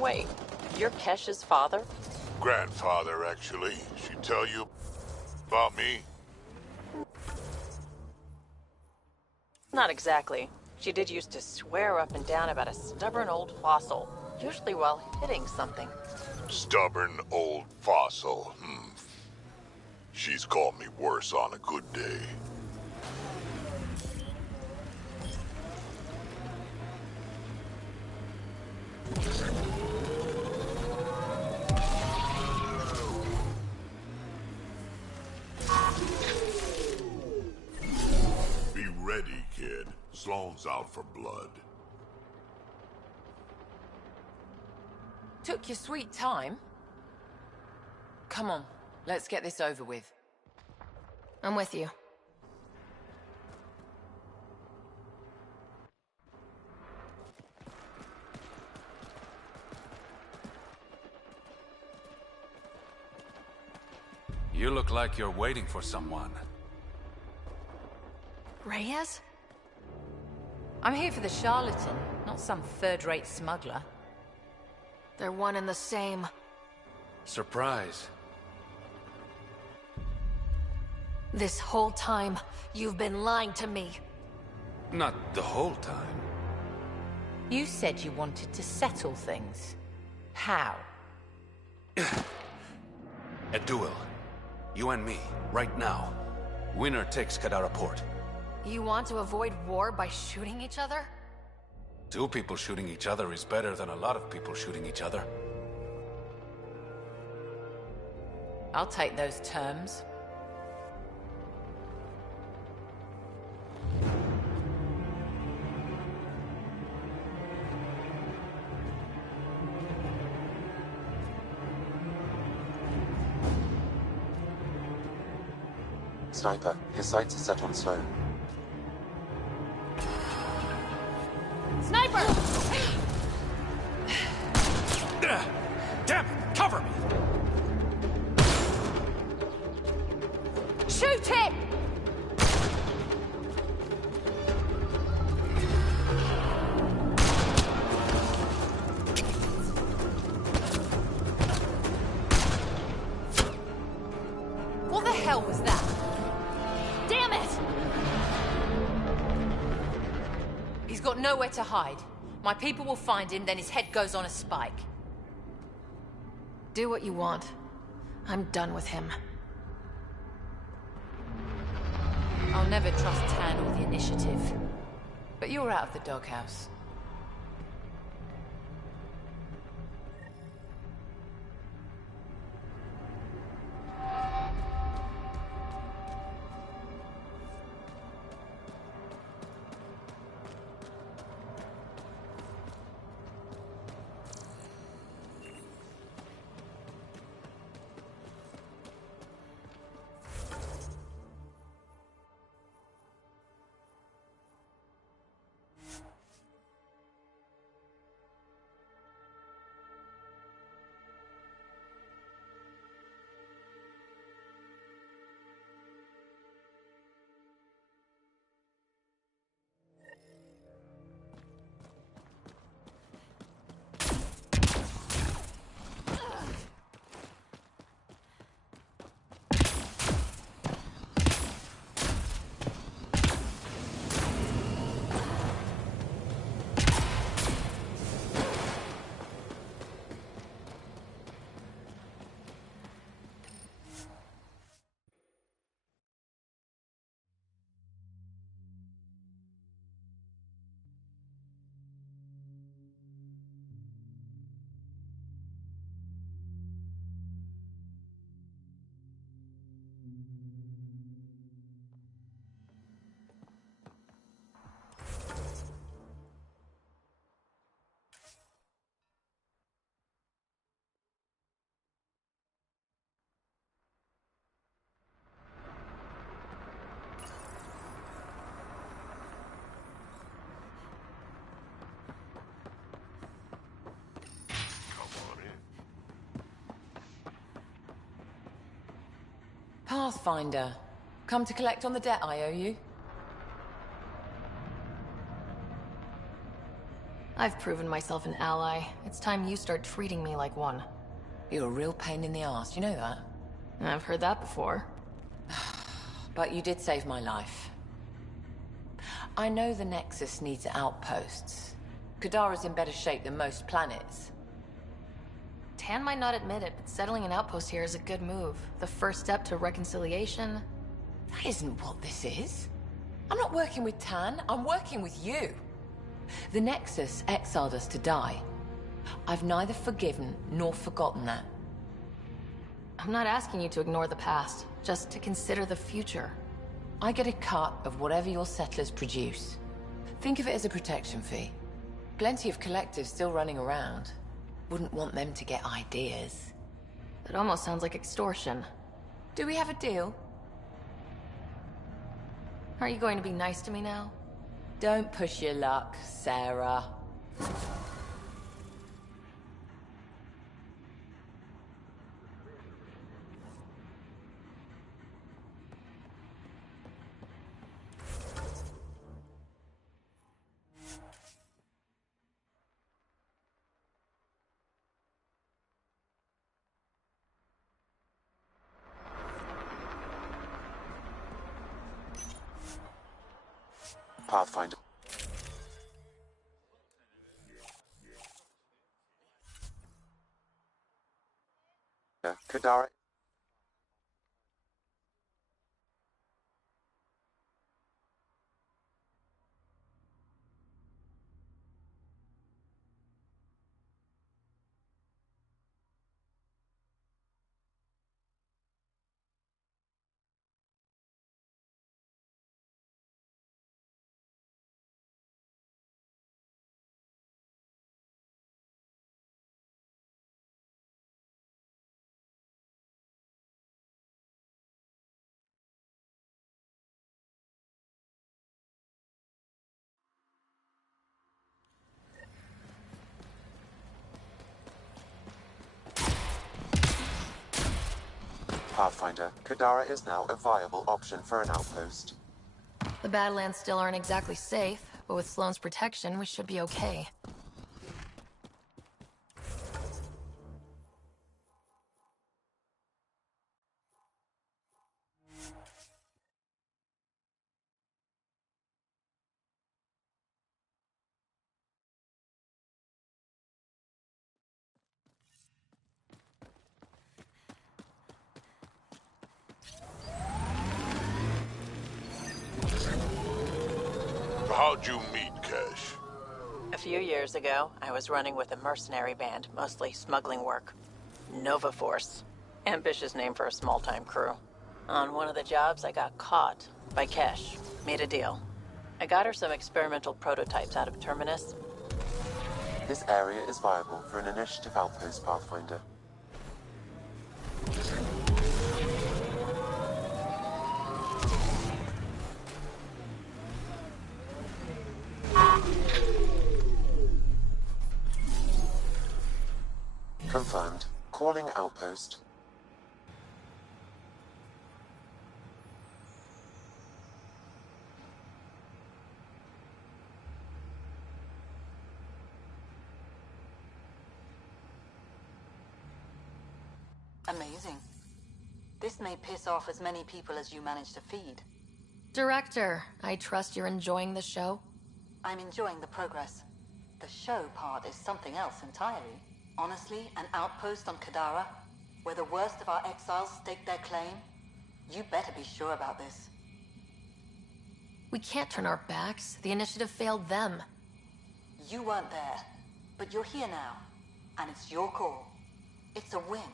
Wait, you're Kesh's father? Grandfather, actually. She tell you about me? Not exactly. She did used to swear up and down about a stubborn old fossil, usually while hitting something. Stubborn old fossil. She's called me worse on a good day. Be ready, kid. Sloane's out for blood. Took your sweet time. Come on, let's get this over with. I'm with you. You look like you're waiting for someone. Reyes? I'm here for the charlatan, not some third-rate smuggler. They're one and the same. Surprise. This whole time, you've been lying to me. Not the whole time. You said you wanted to settle things. How? A duel. You and me, right now. Winner takes Kadara Port. You want to avoid war by shooting each other? Two people shooting each other is better than a lot of people shooting each other. I'll take those terms. Sniper, his sights are set on Sloane. Sniper! Damn it! Cover me! Shoot him! What the hell was that? Damn it! He's got nowhere to hide. My people will find him, then his head goes on a spike. Do what you want. I'm done with him. I'll never trust Tan or the Initiative. But you're out of the doghouse. Pathfinder. Come to collect on the debt I owe you? I've proven myself an ally. It's time you start treating me like one. You're a real pain in the ass, you know that? I've heard that before. But you did save my life. I know the Nexus needs outposts. Kadara's in better shape than most planets. Tan might not admit it, but settling an outpost here is a good move. The first step to reconciliation. That isn't what this is. I'm not working with Tan, I'm working with you. The Nexus exiled us to die. I've neither forgiven nor forgotten that. I'm not asking you to ignore the past, just to consider the future. I get a cut of whatever your settlers produce. Think of it as a protection fee. Plenty of collectives still running around. Wouldn't want them to get ideas. It almost sounds like extortion. Do we have a deal? Are you going to be nice to me now? Don't push your luck, Sarah. Pathfinder. Kadara. Pathfinder, Kadara is now a viable option for an outpost. The Badlands still aren't exactly safe, but with Sloane's protection, we should be okay. How'd you meet Cash? A few years ago, I was running with a mercenary band, mostly smuggling work. Nova Force. Ambitious name for a small-time crew. On one of the jobs, I got caught by Kesh. Made a deal. I got her some experimental prototypes out of Terminus. This area is viable for an initiative outpost, Pathfinder. Confirmed. Calling outpost. Amazing. This may piss off as many people as you manage to feed. Director, I trust you're enjoying the show? I'm enjoying the progress. The show part is something else entirely. Honestly, an outpost on Kadara, where the worst of our exiles stake their claim, you better be sure about this. We can't turn our backs. The initiative failed them. You weren't there, but you're here now, and it's your call. It's a win,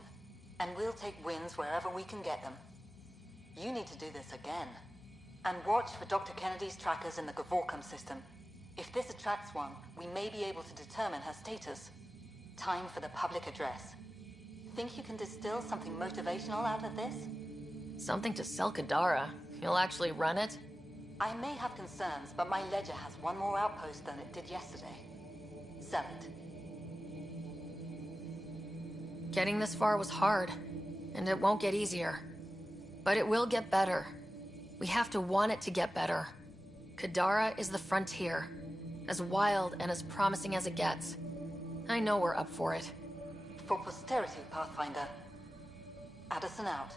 and we'll take wins wherever we can get them. You need to do this again. And watch for Dr. Kennedy's trackers in the Gavorcom system. If this attracts one, we may be able to determine her status. Time for the public address. Think you can distill something motivational out of this? Something to sell Kadara. You'll actually run it? I may have concerns, but my ledger has one more outpost than it did yesterday. Sell it. Getting this far was hard, and it won't get easier. But it will get better. We have to want it to get better. Kadara is the frontier, as wild and as promising as it gets. I know we're up for it. For posterity, Pathfinder. Addison out.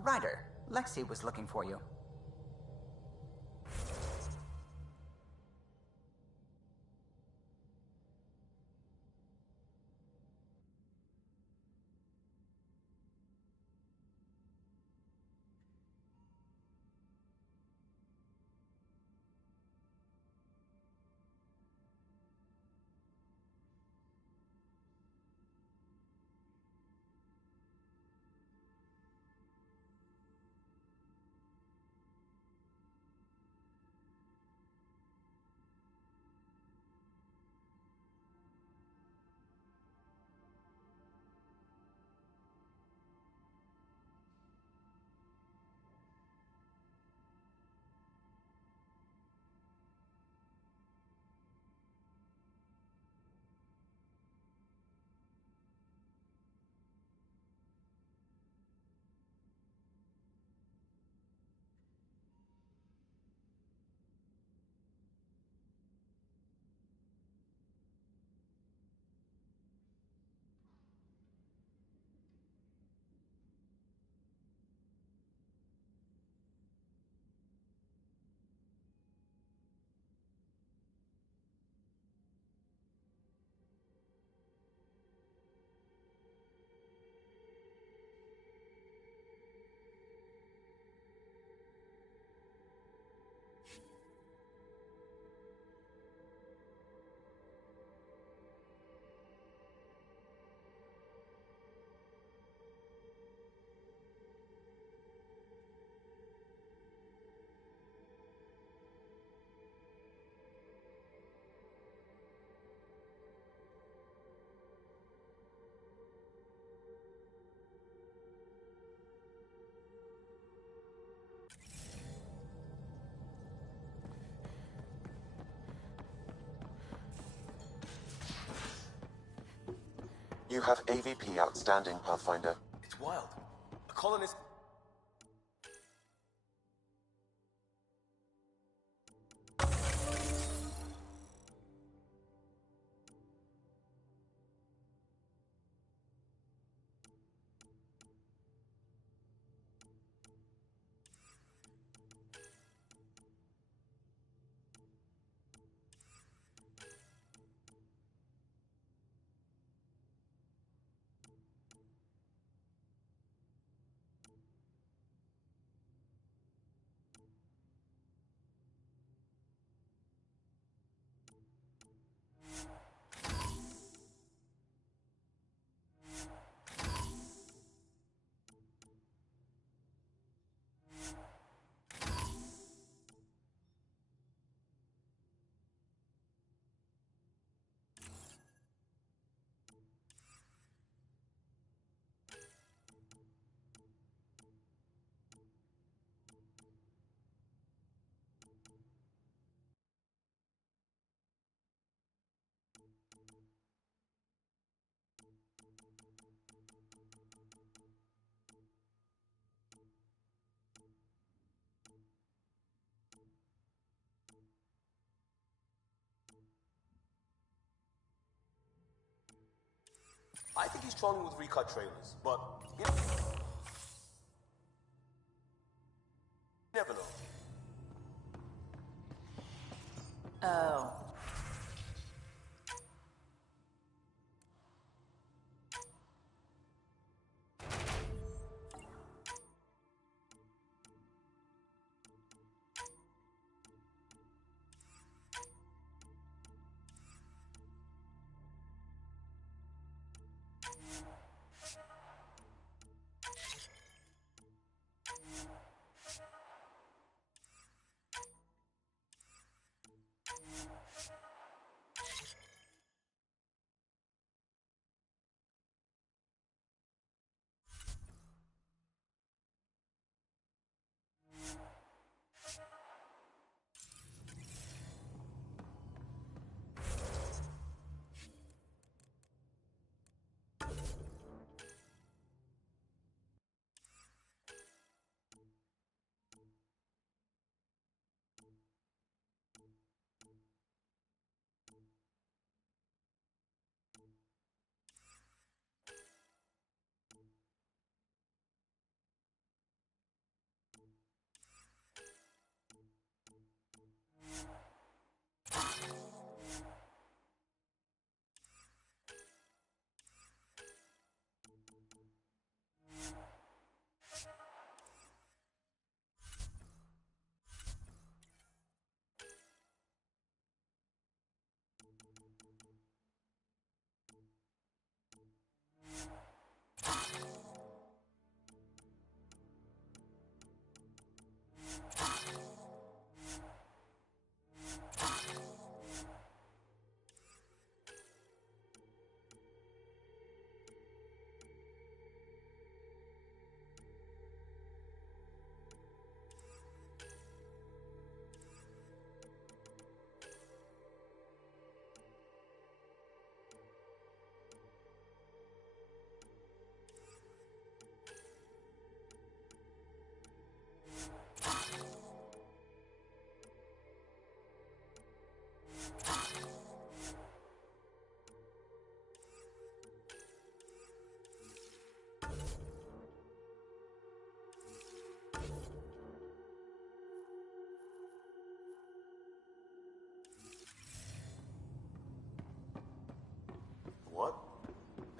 Ryder, Lexi was looking for you. You have AVP outstanding, Pathfinder. It's wild. A colonist... I think he's trolling with recut trailers, but... You never know. Oh.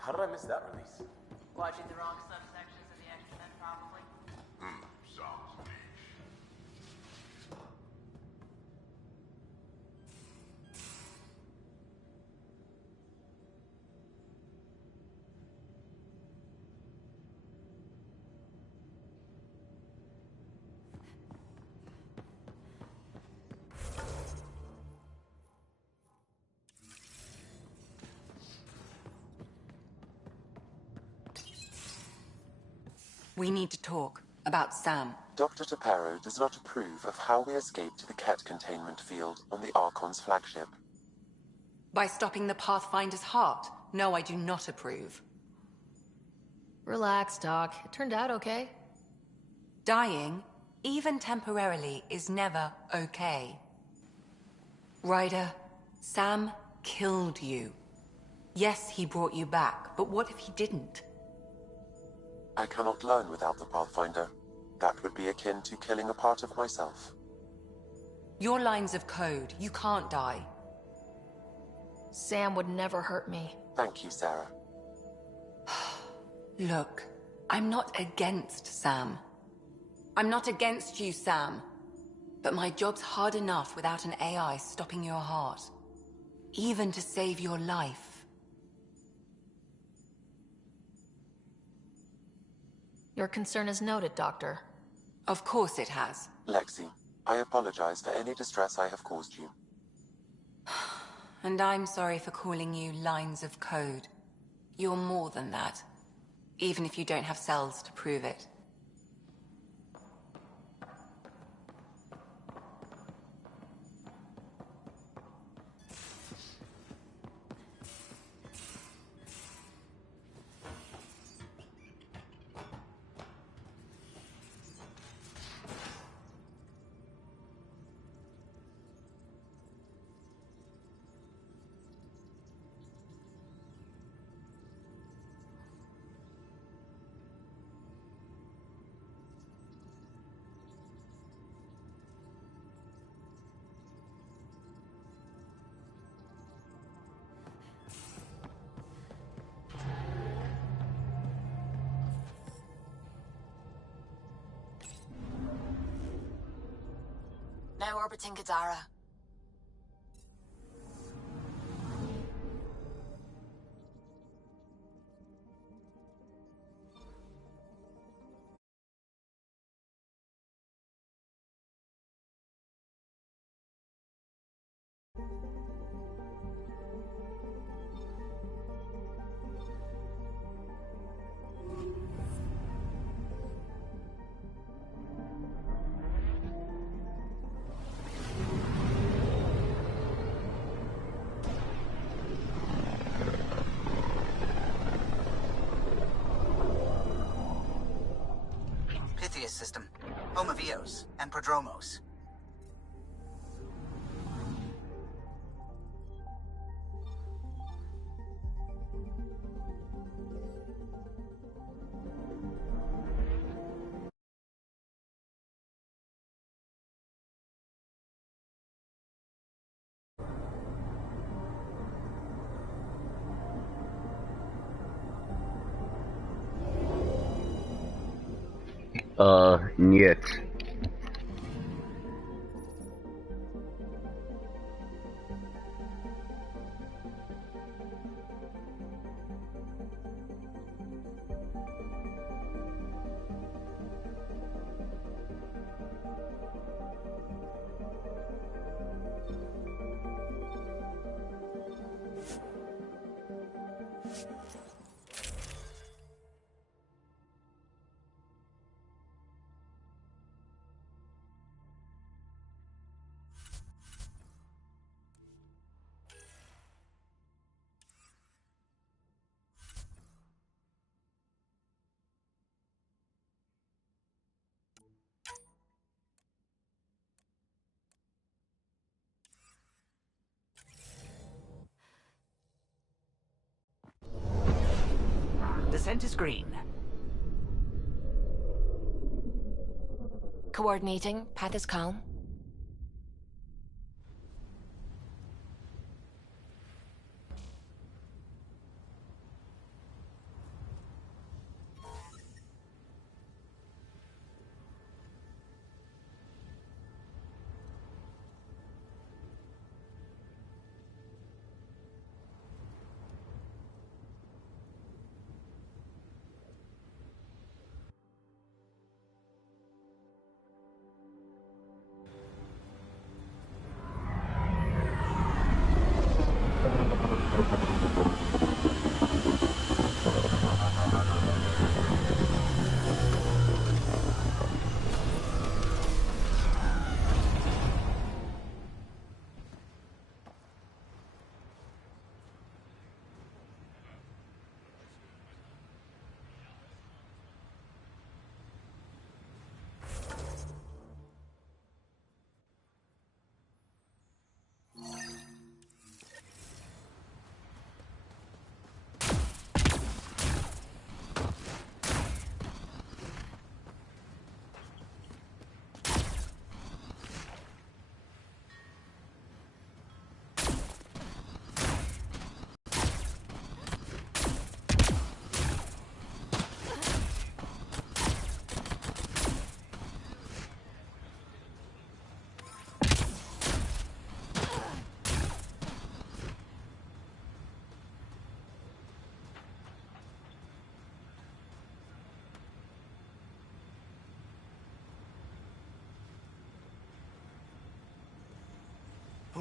How did I miss that release? Watching the wrong subsections of the X-Men, probably. Sounds niche. We need to talk about Sam. Dr. Taparo does not approve of how we escaped the Ket containment field on the Archon's flagship. By stopping the Pathfinder's heart? No, I do not approve. Relax, Doc. It turned out okay. Dying, even temporarily, is never okay. Ryder, Sam killed you. Yes, he brought you back, but what if he didn't? I cannot learn without the Pathfinder. That would be akin to killing a part of myself. Your lines of code, you can't die. Sam would never hurt me. Thank you, Sarah. Look, I'm not against Sam. I'm not against you, Sam. But my job's hard enough without an AI stopping your heart. Even to save your life. Your concern is noted, Doctor. Of course it has. Lexi, I apologize for any distress I have caused you. And I'm sorry for calling you lines of code. You're more than that. Even if you don't have cells to prove it. Now orbiting Gadara. Pythia's system, home of Eos and Prodromos. Нет. Descent is green. Coordinating. Path is calm.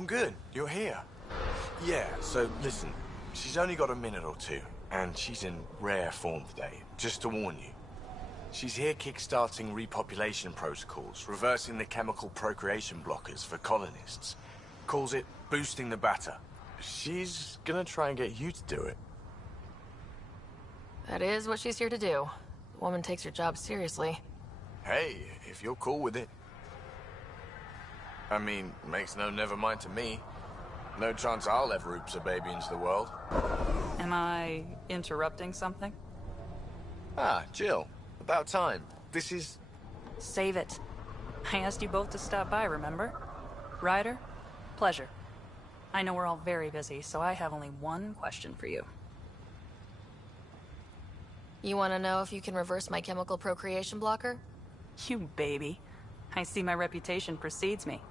good. You're here. Yeah, so listen. She's only got a minute or two, and she's in rare form today. Just to warn you. She's here kickstarting repopulation protocols, reversing the chemical procreation blockers for colonists. Calls it boosting the batter. She's gonna try and get you to do it. That is what she's here to do. The woman takes her job seriously. Hey, if you're cool with it. I mean, makes no never mind to me. No chance I'll ever oops a baby into the world. Am I interrupting something? Ah, Jill. About time. This is... Save it. I asked you both to stop by, remember? Ryder, pleasure. I know we're all very busy, so I have only one question for you. You want to know if you can reverse my chemical procreation blocker? You baby. I see my reputation precedes me.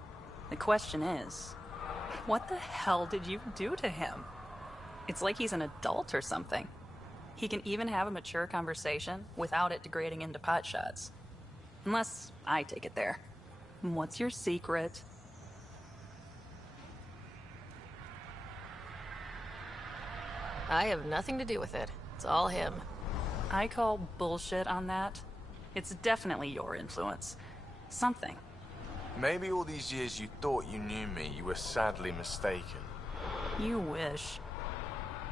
The question is, what the hell did you do to him? It's like he's an adult or something. He can even have a mature conversation without it degrading into potshots. Unless I take it there. What's your secret? I have nothing to do with it. It's all him. I call bullshit on that. It's definitely your influence. Something. Maybe all these years you thought you knew me, you were sadly mistaken. You wish.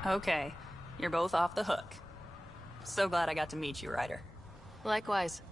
Okay, you're both off the hook. So glad I got to meet you, Ryder. Likewise.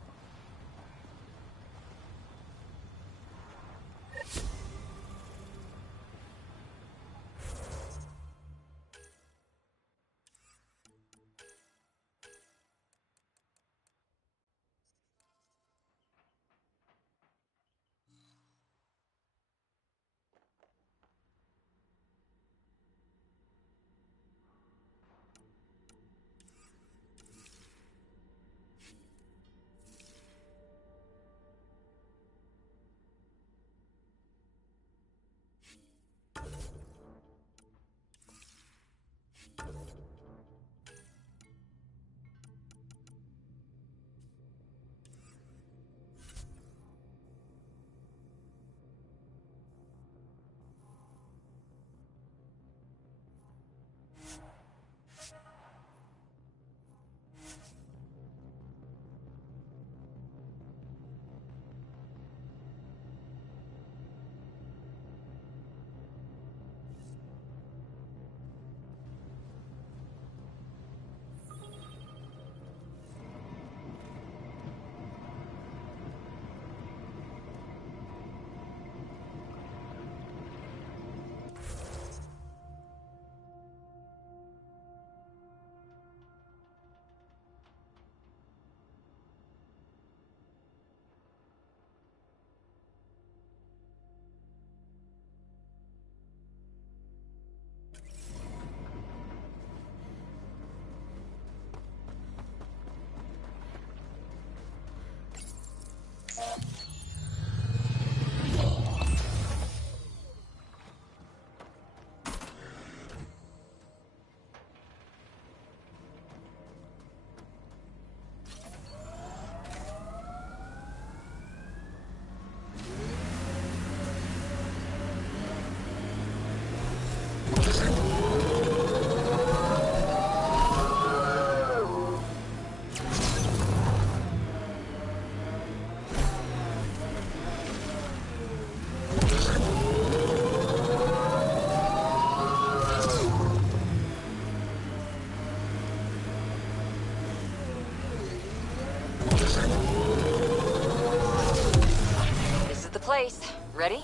Place. Ready?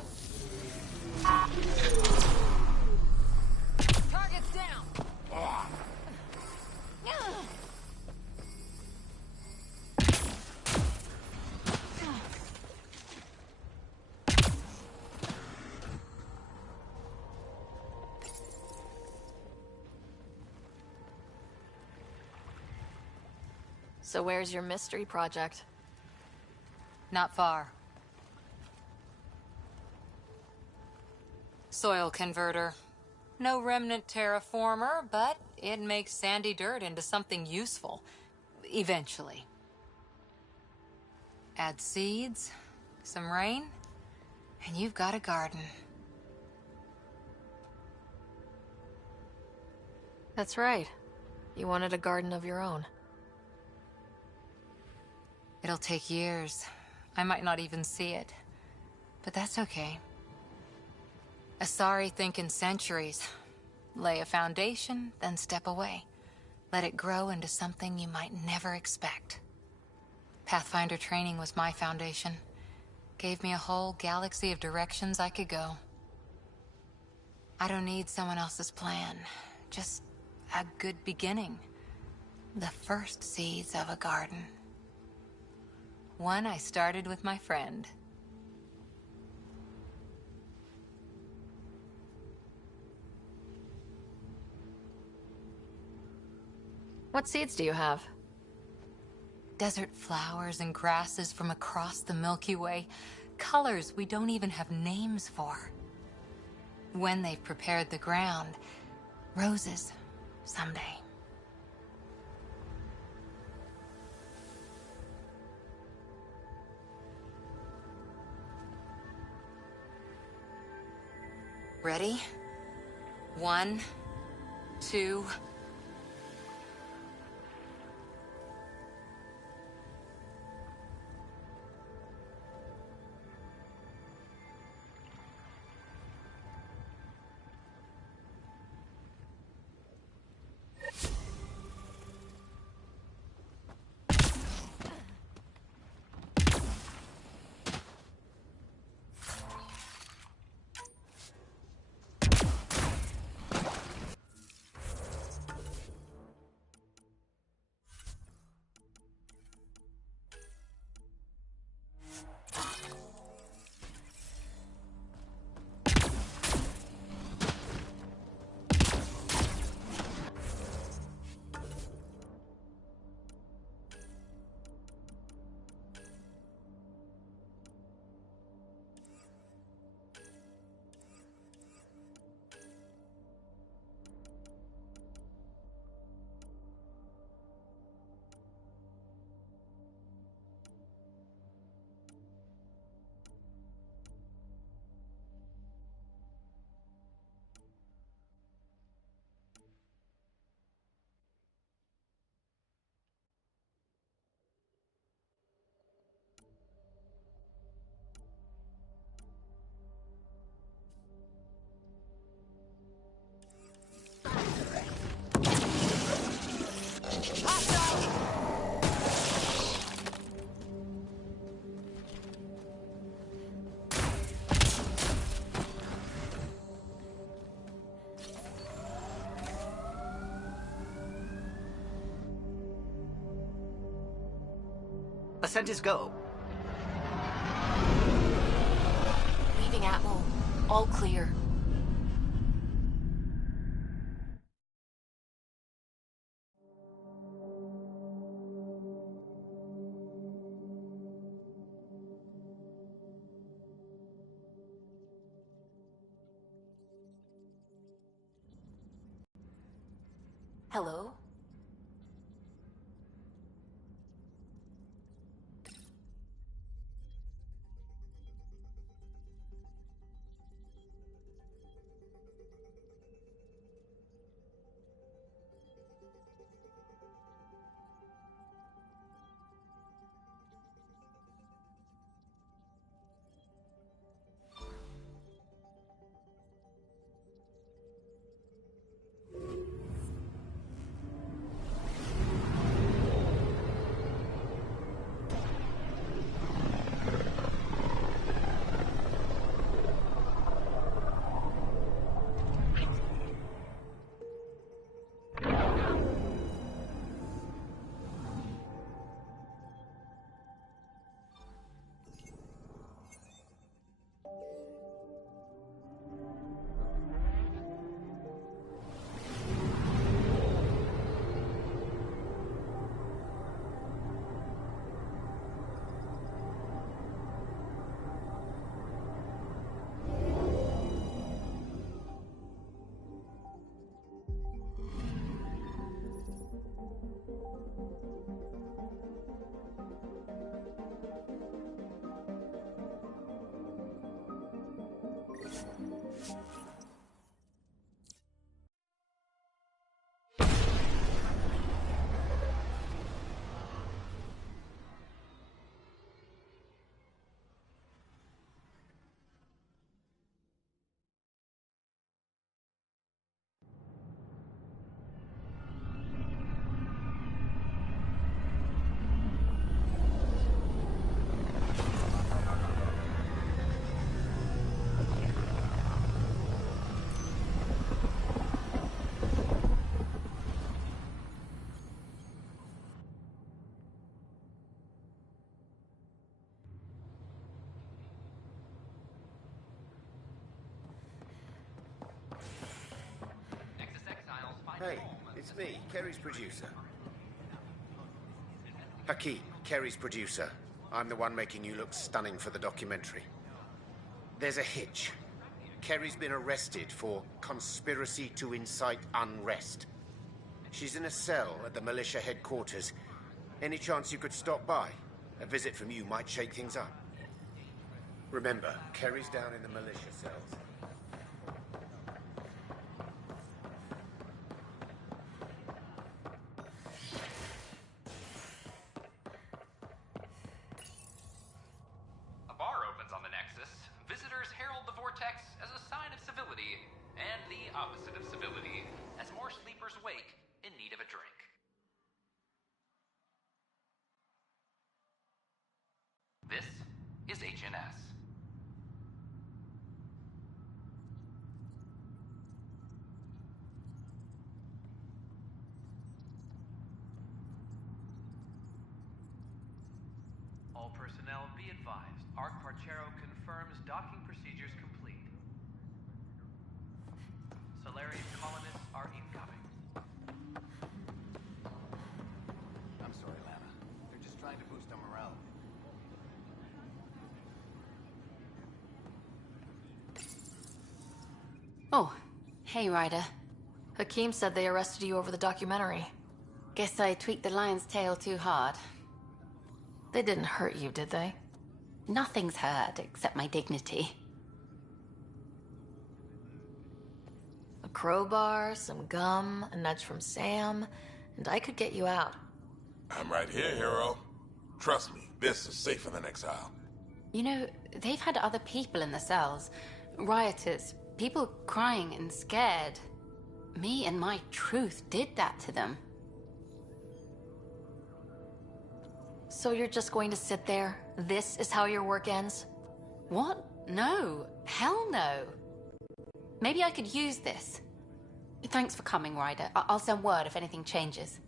Target's down! So where's your mystery project? Not far. Soil converter. No remnant terraformer, but it makes sandy dirt into something useful. Eventually. Add seeds, some rain, and you've got a garden. That's right. You wanted a garden of your own. It'll take years. I might not even see it. But that's okay. Asari think in centuries. Lay a foundation, then step away. Let it grow into something you might never expect. Pathfinder training was my foundation. Gave me a whole galaxy of directions I could go. I don't need someone else's plan. Just a good beginning. The first seeds of a garden. One I started with my friend. What seeds do you have? Desert flowers and grasses from across the Milky Way. Colors we don't even have names for. When they've prepared the ground, roses someday. Ready? 1, 2... Ascent is go. Leaving Atwell. All clear. Hello? Hey, it's me, Kerry's producer. Hakeem, Kerry's producer. I'm the one making you look stunning for the documentary. There's a hitch. Kerry's been arrested for conspiracy to incite unrest. She's in a cell at the militia headquarters. Any chance you could stop by? A visit from you might shake things up. Remember, Kerry's down in the militia cells. A bar opens on the Nexus. Visitors herald the vortex as a sign of civility, and the opposite of civility, as more sleepers wake in need of a drink. This is HNS. All personnel be advised. Arc Parchero confirms docking procedures complete. Solarian colonists are incoming. I'm sorry, Lana. They're just trying to boost our morale. Oh, hey, Ryder. Hakeem said they arrested you over the documentary. Guess I tweaked the lion's tail too hard. They didn't hurt you, did they? Nothing's hurt except my dignity. A crowbar, some gum, a nudge from Sam, and I could get you out. I'm right here, hero. Trust me, this is safer than exile. You know, they've had other people in the cells. Rioters, people crying and scared. Me and my truth did that to them. So you're just going to sit there? This is how your work ends? What? No. Hell no. Maybe I could use this. Thanks for coming, Ryder. I'll send word if anything changes.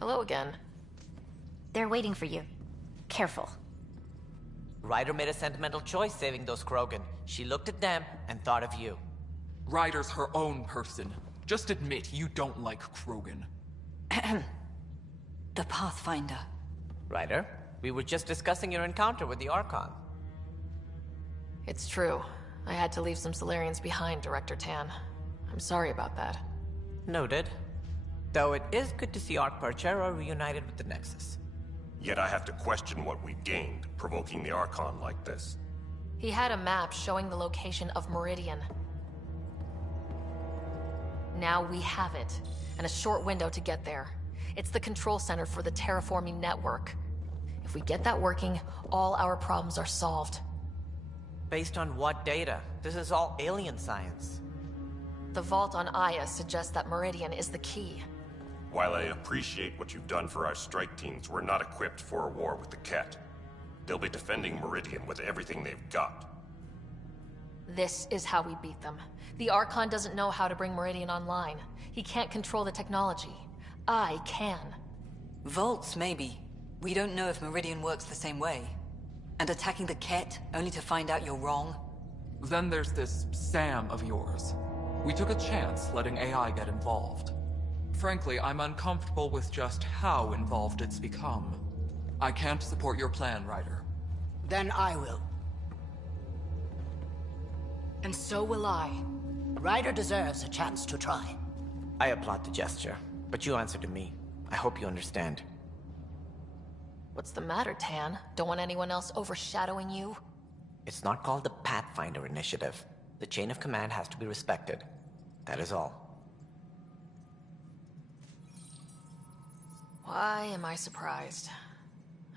Hello again. They're waiting for you. Careful. Ryder made a sentimental choice saving those Krogan. She looked at them and thought of you. Ryder's her own person. Just admit you don't like Krogan. The Pathfinder. Ryder, we were just discussing your encounter with the Archon. It's true. I had to leave some Solarians behind, Director Tan. I'm sorry about that. Noted. Though it is good to see Arc Parchera reunited with the Nexus. Yet I have to question what we gained, provoking the Archon like this. He had a map showing the location of Meridian. Now we have it, and a short window to get there. It's the control center for the terraforming network. If we get that working, all our problems are solved. Based on what data? This is all alien science. The vault on Aya suggests that Meridian is the key. While I appreciate what you've done for our strike teams, we're not equipped for a war with the Ket. They'll be defending Meridian with everything they've got. This is how we beat them. The Archon doesn't know how to bring Meridian online. He can't control the technology. I can. Vaults, maybe. We don't know if Meridian works the same way. And attacking the Ket, only to find out you're wrong? Then there's this Sam of yours. We took a chance letting AI get involved. Frankly, I'm uncomfortable with just how involved it's become. I can't support your plan, Ryder. Then I will. And so will I. Ryder deserves a chance to try. I applaud the gesture, but you answer to me. I hope you understand. What's the matter, Tan? Don't want anyone else overshadowing you? It's not called the Pathfinder Initiative. The chain of command has to be respected. That is all. Why am I surprised?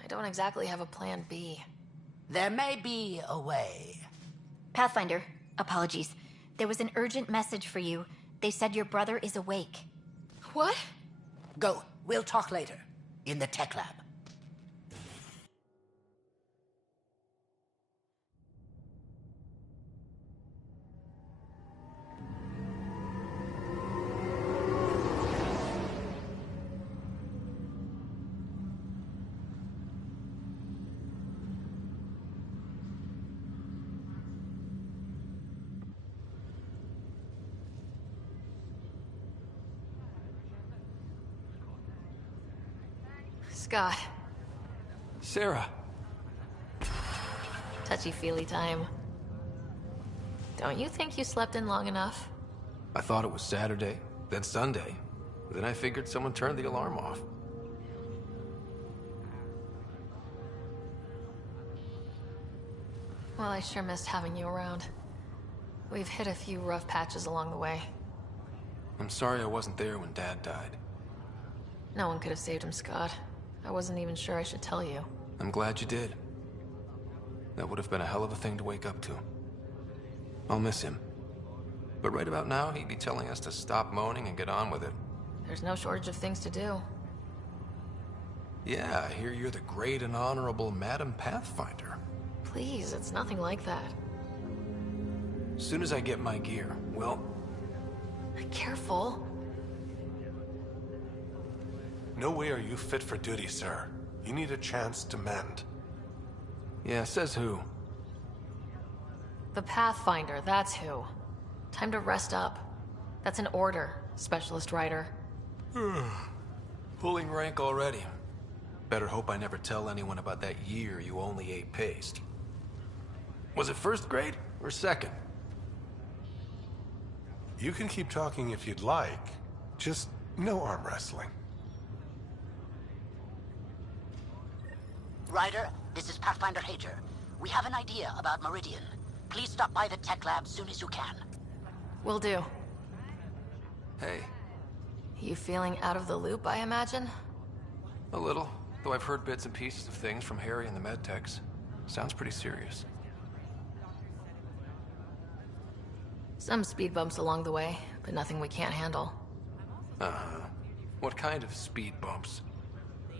I don't exactly have a plan B. There may be a way. Pathfinder, apologies. There was an urgent message for you. They said your brother is awake. What? Go. We'll talk later. In the tech lab. Scott. Sarah. Touchy-feely time. Don't you think you slept in long enough? I thought it was Saturday, then Sunday. Then I figured someone turned the alarm off. Well, I sure missed having you around. We've hit a few rough patches along the way. I'm sorry I wasn't there when Dad died. No one could have saved him, Scott. I wasn't even sure I should tell you. I'm glad you did. That would have been a hell of a thing to wake up to. I'll miss him. But right about now, he'd be telling us to stop moaning and get on with it. There's no shortage of things to do. Yeah, I hear you're the great and honorable Madam Pathfinder. Please, it's nothing like that. As soon as I get my gear, well... Careful. No way are you fit for duty, sir. You need a chance to mend. Yeah, says who? The Pathfinder, that's who. Time to rest up. That's an order, Specialist Ryder. Pulling rank already. Better hope I never tell anyone about that year you only ate paste. Was it first grade or second? You can keep talking if you'd like. Just no arm wrestling. Ryder, this is Pathfinder Hager. We have an idea about Meridian. Please stop by the tech lab soon as you can. Will do. Hey. You feeling out of the loop, I imagine? A little, though I've heard bits and pieces of things from Harry and the medtechs. Sounds pretty serious. Some speed bumps along the way, but nothing we can't handle. Uh-huh. What kind of speed bumps?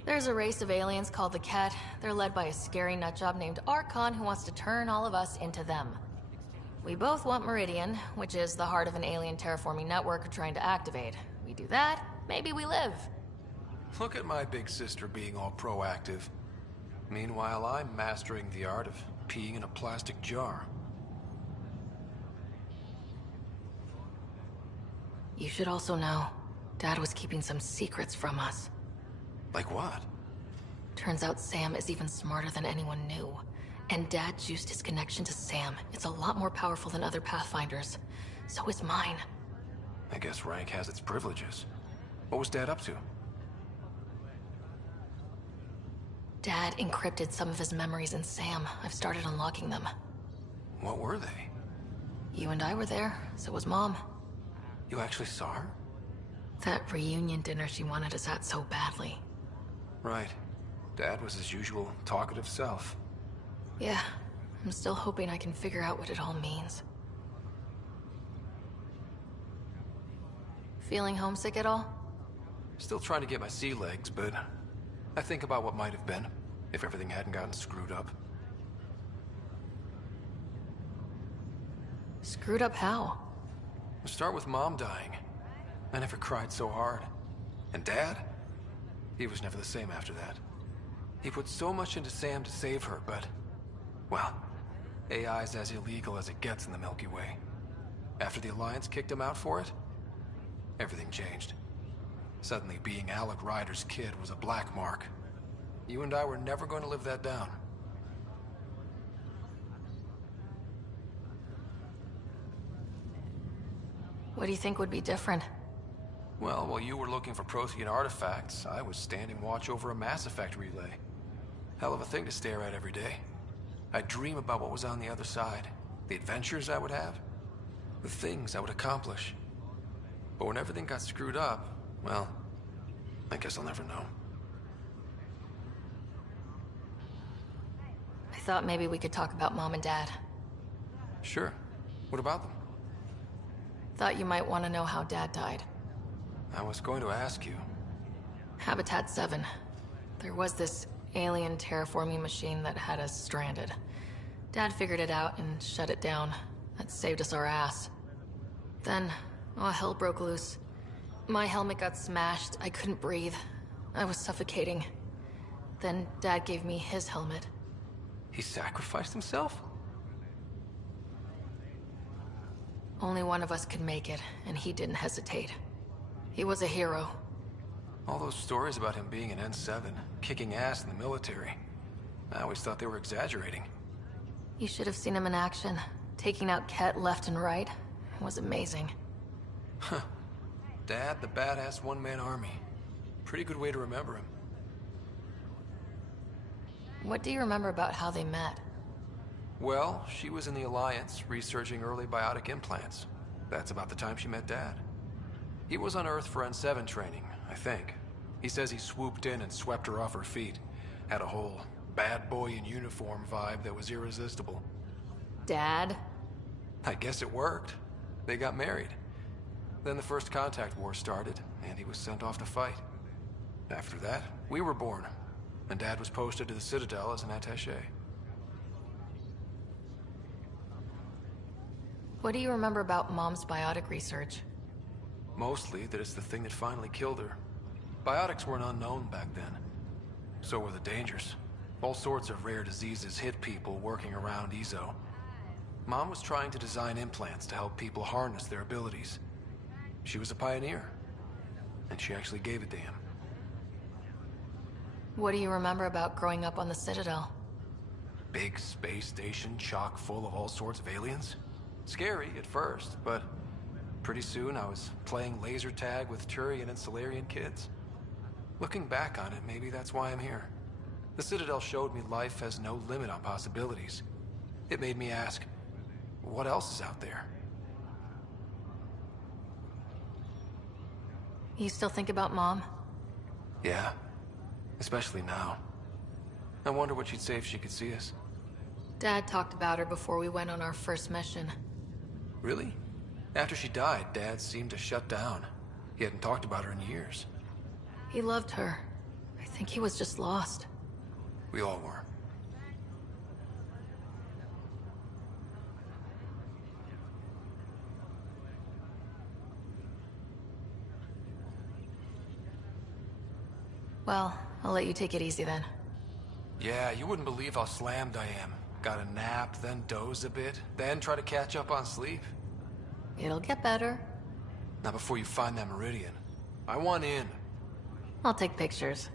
There's a race of aliens called the Ket. They're led by a scary nutjob named Archon who wants to turn all of us into them. We both want Meridian, which is the heart of an alien terraforming network we're trying to activate. We do that, maybe we live. Look at my big sister being all proactive. Meanwhile, I'm mastering the art of peeing in a plastic jar. You should also know, Dad was keeping some secrets from us. Like what? Turns out Sam is even smarter than anyone knew. And Dad juiced his connection to Sam. It's a lot more powerful than other Pathfinders. So is mine. I guess rank has its privileges. What was Dad up to? Dad encrypted some of his memories in Sam. I've started unlocking them. What were they? You and I were there, so was Mom. You actually saw her? That reunion dinner she wanted us at so badly. Right. Dad was his usual talkative self. Yeah, I'm still hoping I can figure out what it all means. Feeling homesick at all? Still trying to get my sea legs, but I think about what might have been if everything hadn't gotten screwed up. Screwed up how? Start with Mom dying. I never cried so hard. And Dad? He was never the same after that. He put so much into Sam to save her, but... well, AI's as illegal as it gets in the Milky Way. After the Alliance kicked him out for it, everything changed. Suddenly, being Alec Ryder's kid was a black mark. You and I were never going to live that down. What do you think would be different? Well, while you were looking for Prothean artifacts, I was standing watch over a Mass Effect relay. Hell of a thing to stare at every day. I'd dream about what was on the other side, the adventures I would have, the things I would accomplish. But when everything got screwed up, well, I guess I'll never know. I thought maybe we could talk about Mom and Dad. Sure. What about them? Thought you might want to know how Dad died. I was going to ask you. Habitat 7. There was this alien terraforming machine that had us stranded. Dad figured it out and shut it down. That saved us our ass. Then, hell broke loose. My helmet got smashed. I couldn't breathe. I was suffocating. Then Dad gave me his helmet. He sacrificed himself? Only one of us could make it, and he didn't hesitate. He was a hero. All those stories about him being an N7, kicking ass in the military. I always thought they were exaggerating. You should have seen him in action. Taking out Ket left and right. It was amazing. Huh. Dad, the badass one-man army. Pretty good way to remember him. What do you remember about how they met? Well, she was in the Alliance, researching early biotic implants. That's about the time she met Dad. He was on Earth for N7 training, I think. He says he swooped in and swept her off her feet. Had a whole bad boy in uniform vibe that was irresistible. Dad? I guess it worked. They got married. Then the First Contact War started, and he was sent off to fight. After that, we were born, and Dad was posted to the Citadel as an attaché. What do you remember about Mom's biotic research? Mostly that it's the thing that finally killed her. Biotics weren't unknown back then. So were the dangers. All sorts of rare diseases hit people working around EZO. Mom was trying to design implants to help people harness their abilities. She was a pioneer, and she actually gave it to him. What do you remember about growing up on the Citadel? Big space station chock full of all sorts of aliens. Scary at first, but pretty soon I was playing laser tag with Turian and Solarian kids. Looking back on it, maybe that's why I'm here. The Citadel showed me life has no limit on possibilities. It made me ask, what else is out there? You still think about Mom? Yeah, especially now. I wonder what she'd say if she could see us. Dad talked about her before we went on our first mission. Really? After she died, Dad seemed to shut down. He hadn't talked about her in years. He loved her. I think he was just lost. We all were. Well, I'll let you take it easy then. Yeah, you wouldn't believe how slammed I am. Gotta nap, then doze a bit, then try to catch up on sleep. It'll get better. Not before you find that Meridian. I want in. I'll take pictures.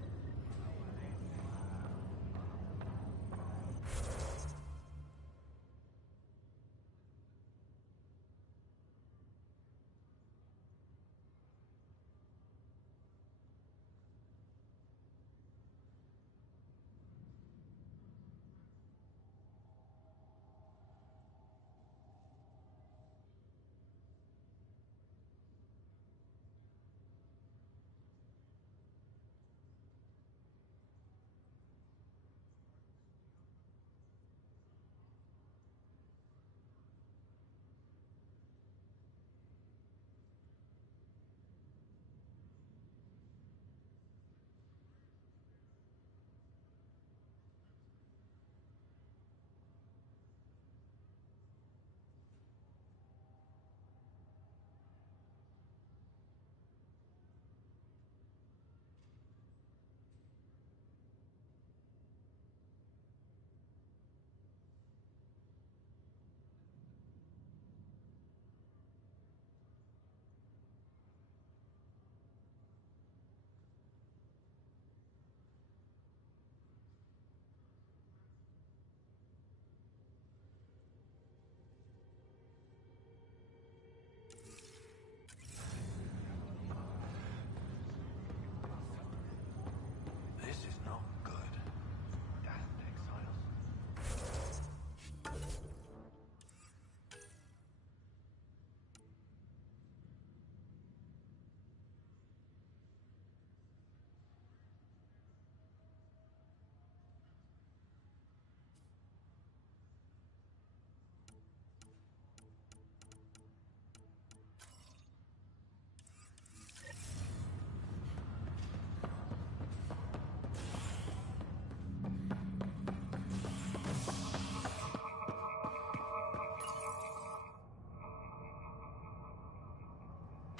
This is no good.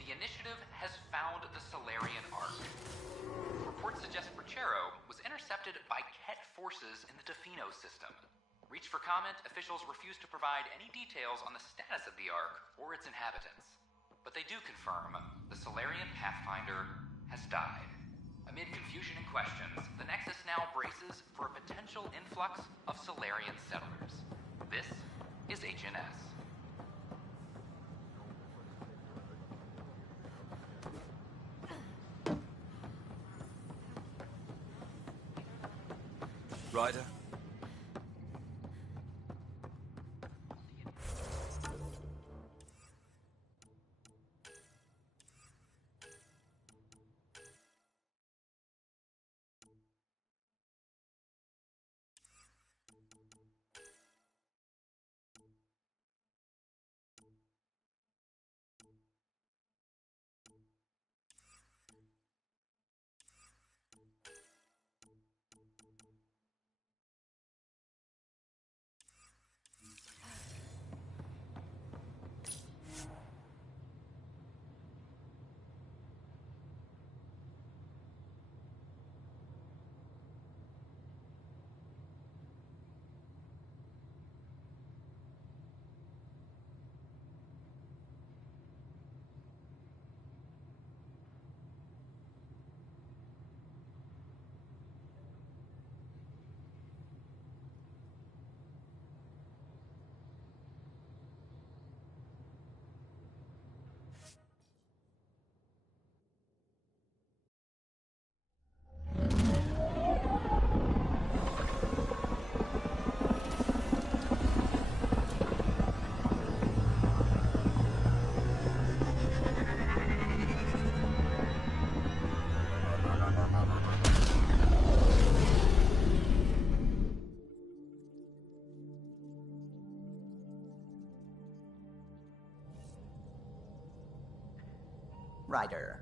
The initiative has found the Solarian Ark. Reports suggest Perchero was intercepted by Ket forces in the Defino system. Reached for comment, officials refuse to provide any details on the status of the Ark or its inhabitants. But they do confirm the Solarian Pathfinder has died. Amid confusion and questions, the Nexus now braces for a potential influx of Solarian settlers. This is HNS. Ryder? Ryder.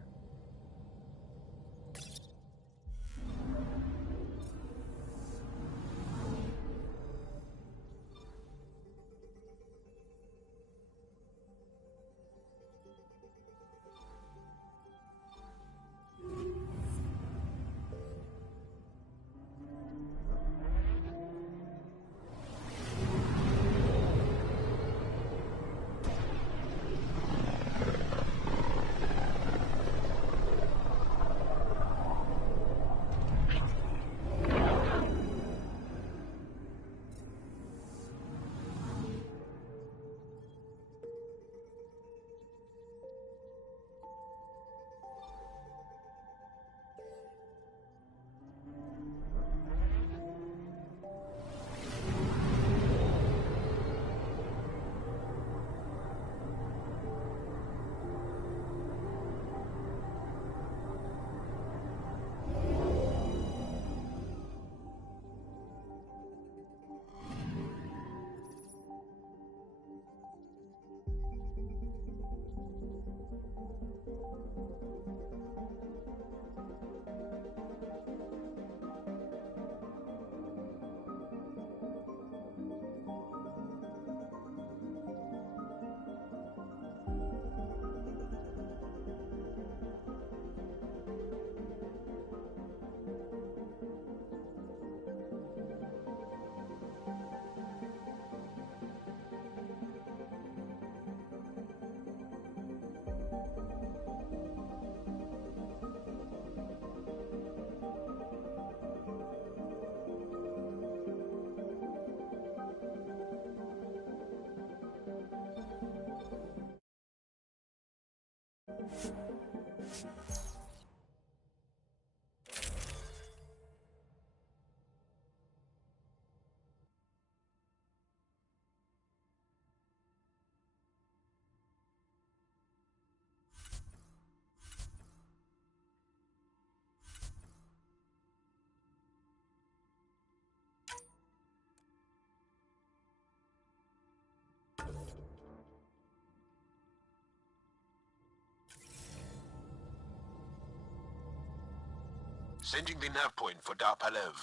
Sending the nav point for Dar Palev.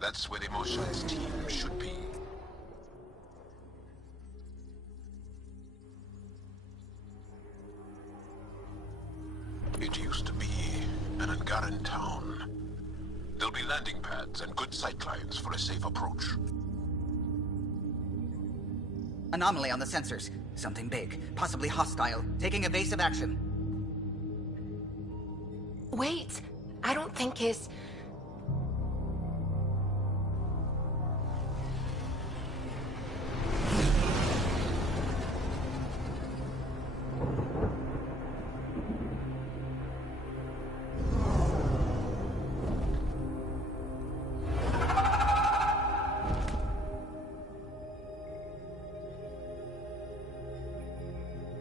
That's where the Mosha's team should be. It used to be an Angaran town. There'll be landing pads and good sightlines for a safe approach. Anomaly on the sensors. Something big, possibly hostile, taking evasive action. Wait, I don't think his...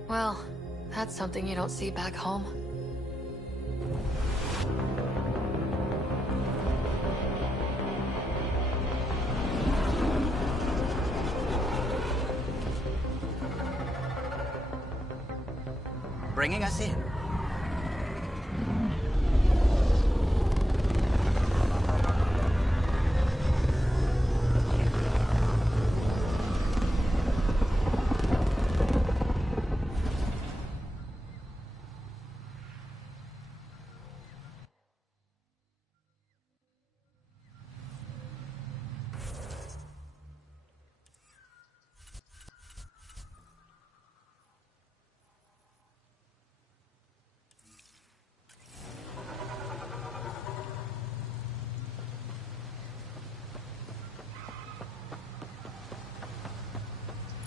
Well, that's something you don't see back home. Bringing us in.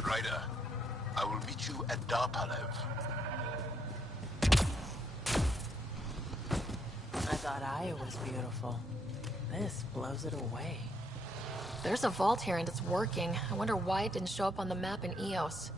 Ryder, I will meet you at Dar Palev. I thought Aya was beautiful. This blows it away. There's a vault here and it's working. I wonder why it didn't show up on the map in EOS.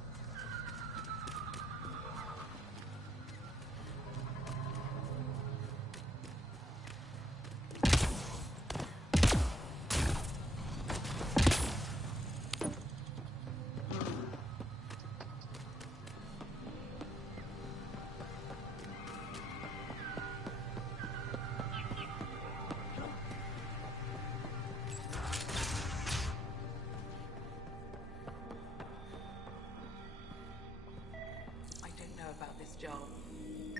About this job.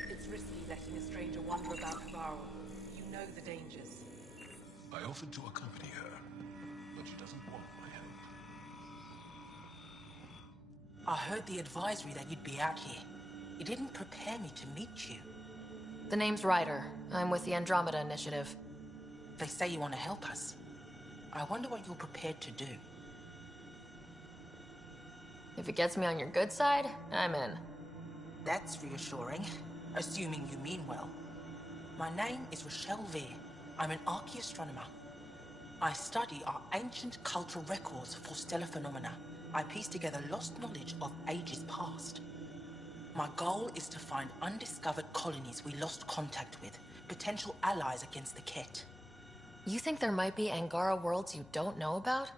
It's risky letting a stranger wander about Navarro. You know the dangers. I offered to accompany her, but she doesn't want my help. I heard the advisory that you'd be out here. It didn't prepare me to meet you. The name's Ryder. I'm with the Andromeda initiative. They say you want to help us. I wonder what you're prepared to do. If it gets me on your good side, I'm in. That's reassuring, assuming you mean well. My name is Rochelle Veer. I'm an archaeoastronomer. I study our ancient cultural records for stellar phenomena. I piece together lost knowledge of ages past. My goal is to find undiscovered colonies we lost contact with, potential allies against the Ket. You think there might be Angara worlds you don't know about?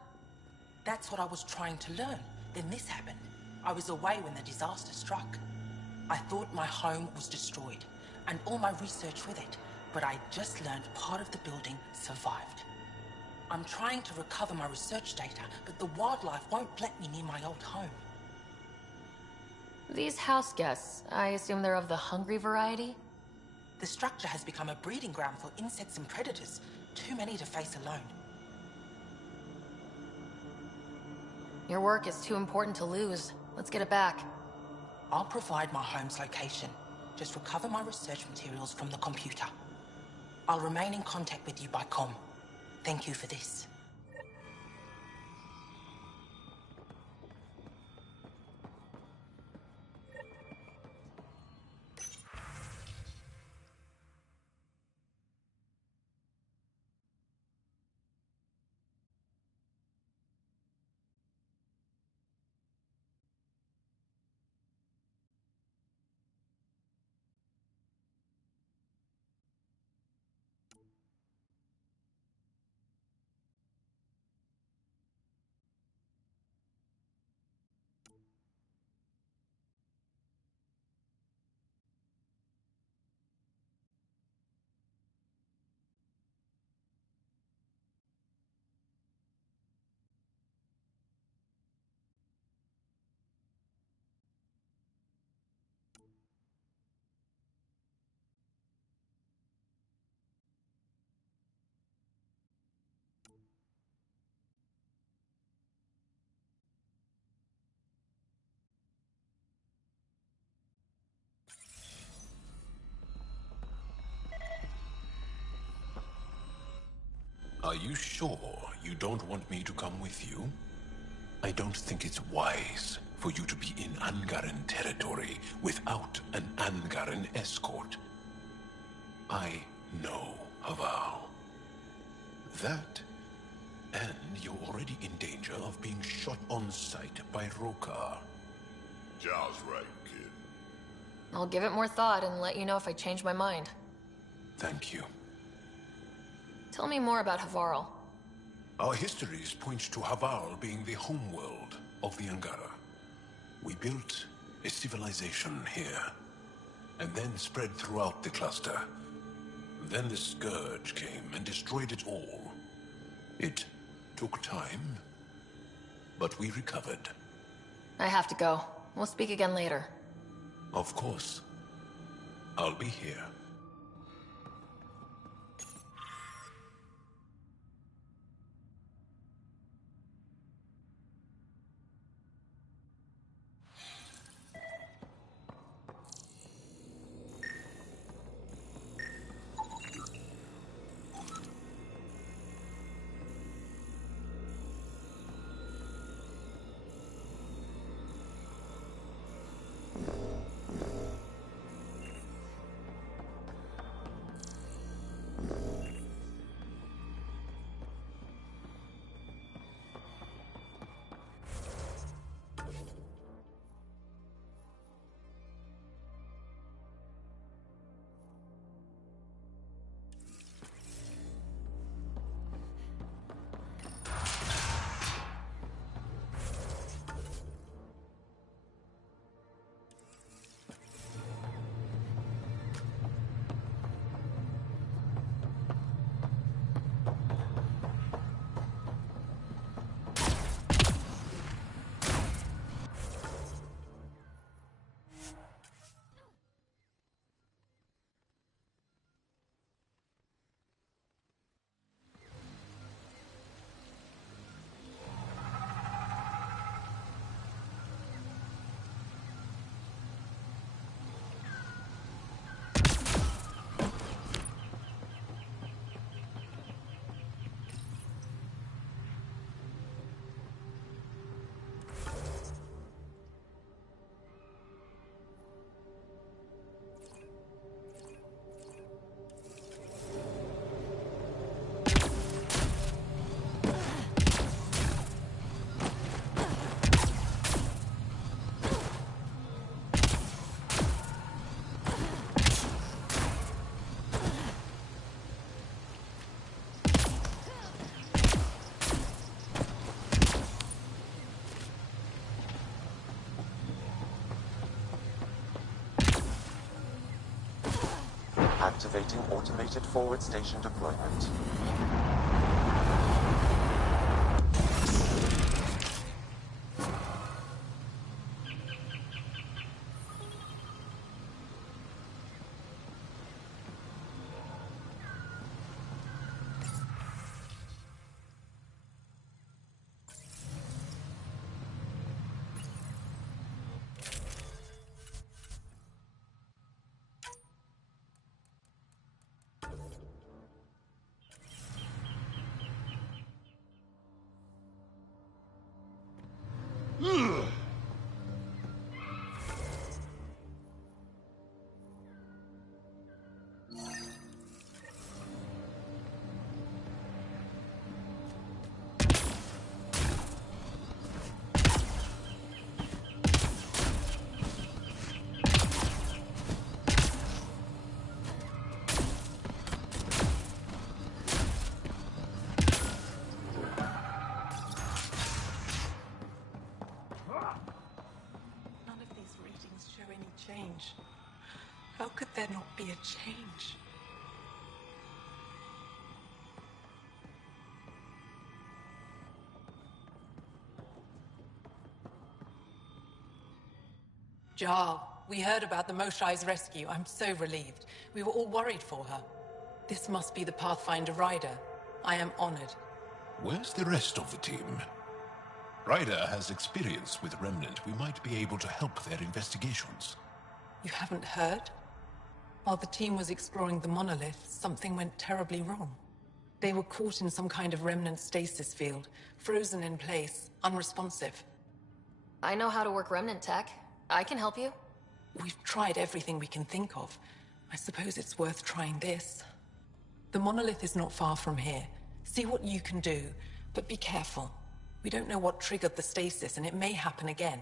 That's what I was trying to learn. Then this happened. I was away when the disaster struck. I thought my home was destroyed, and all my research with it, but I just learned part of the building survived. I'm trying to recover my research data, but the wildlife won't let me near my old home. These house guests, I assume they're of the hungry variety? The structure has become a breeding ground for insects and predators, too many to face alone. Your work is too important to lose. Let's get it back. I'll provide my home's location. Just recover my research materials from the computer. I'll remain in contact with you by comm. Thank you for this. Are you sure you don't want me to come with you? I don't think it's wise for you to be in Angaran territory without an Angaran escort. I know Haval. That, and you're already in danger of being shot on sight by Rokar. Ja's right, kid. I'll give it more thought and let you know if I change my mind. Thank you. Tell me more about Havarl. Our histories point to Haval being the homeworld of the Angara. We built a civilization here, and then spread throughout the cluster. Then the Scourge came and destroyed it all. It took time, but we recovered. I have to go. We'll speak again later. Of course. I'll be here. Activating automated forward station deployment. Change. How could there not be a change? Jar, we heard about the Moshai's rescue. I'm so relieved. We were all worried for her. This must be the Pathfinder Rider. I am honored. Where's the rest of the team? Ryder has experience with Remnant. We might be able to help their investigations. You haven't heard? While the team was exploring the monolith, something went terribly wrong. They were caught in some kind of remnant stasis field, frozen in place, unresponsive. I know how to work remnant tech. I can help you. We've tried everything we can think of. I suppose it's worth trying this. The monolith is not far from here. See what you can do, but be careful. We don't know what triggered the stasis, and it may happen again.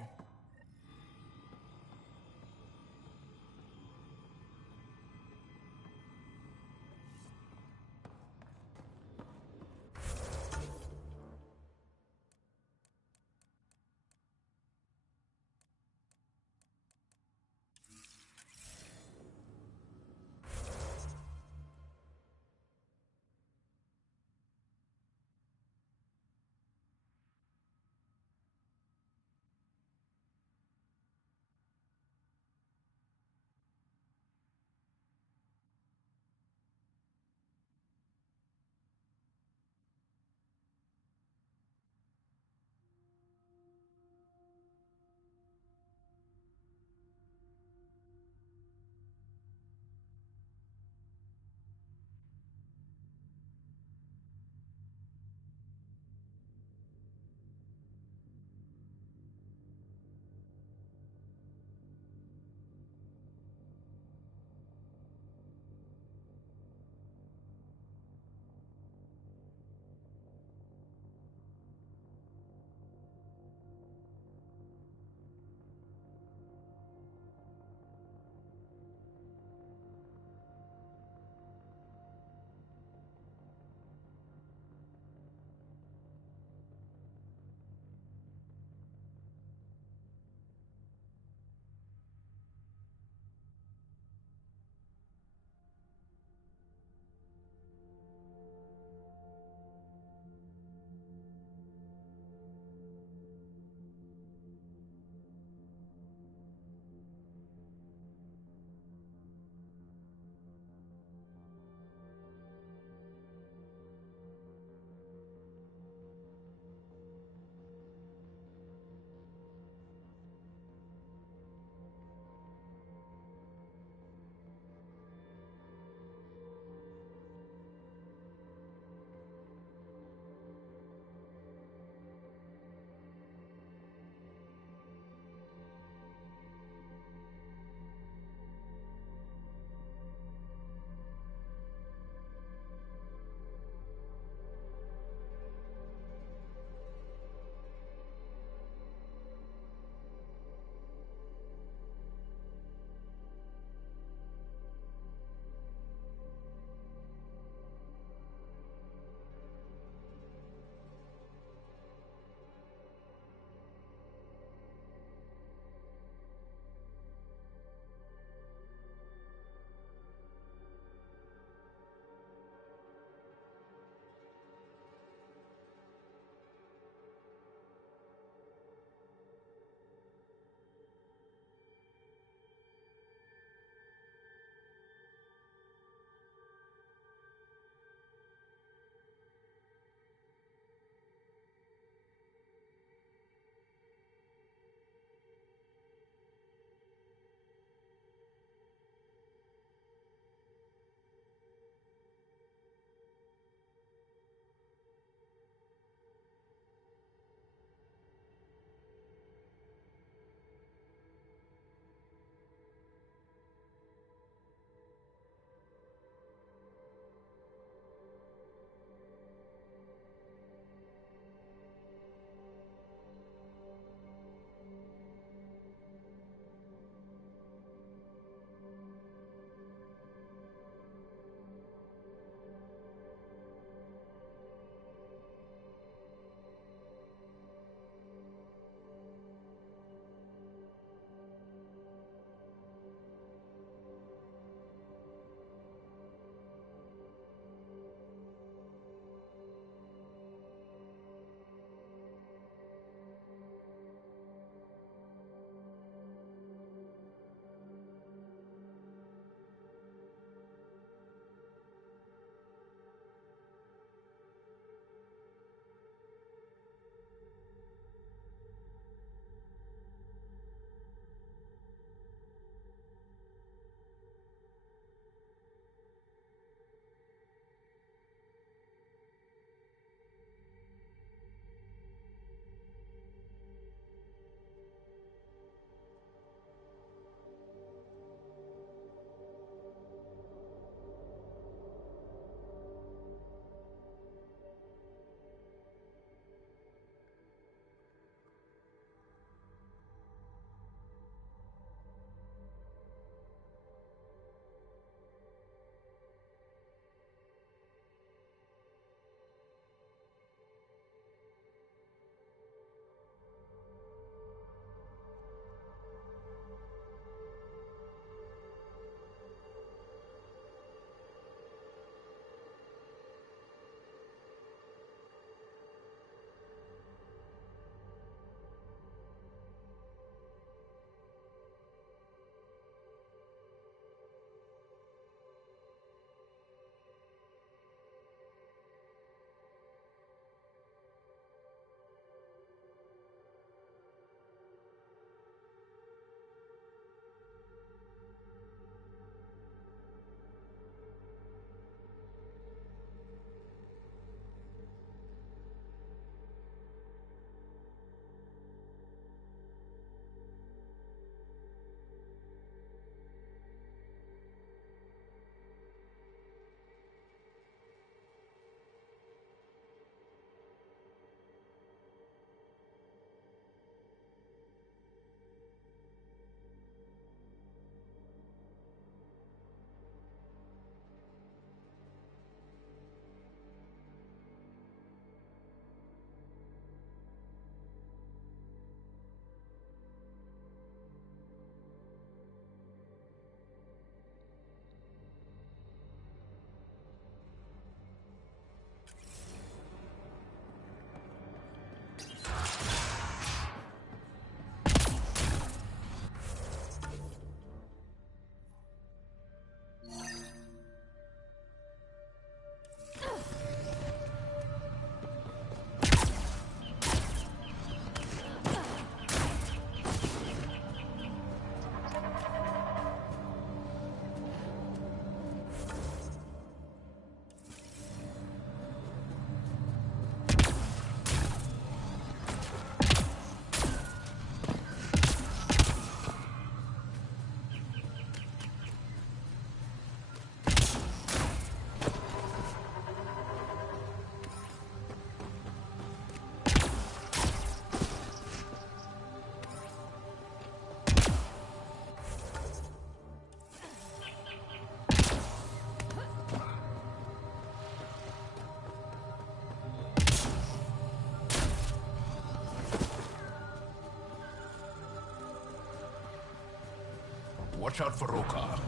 watch out for Rokar.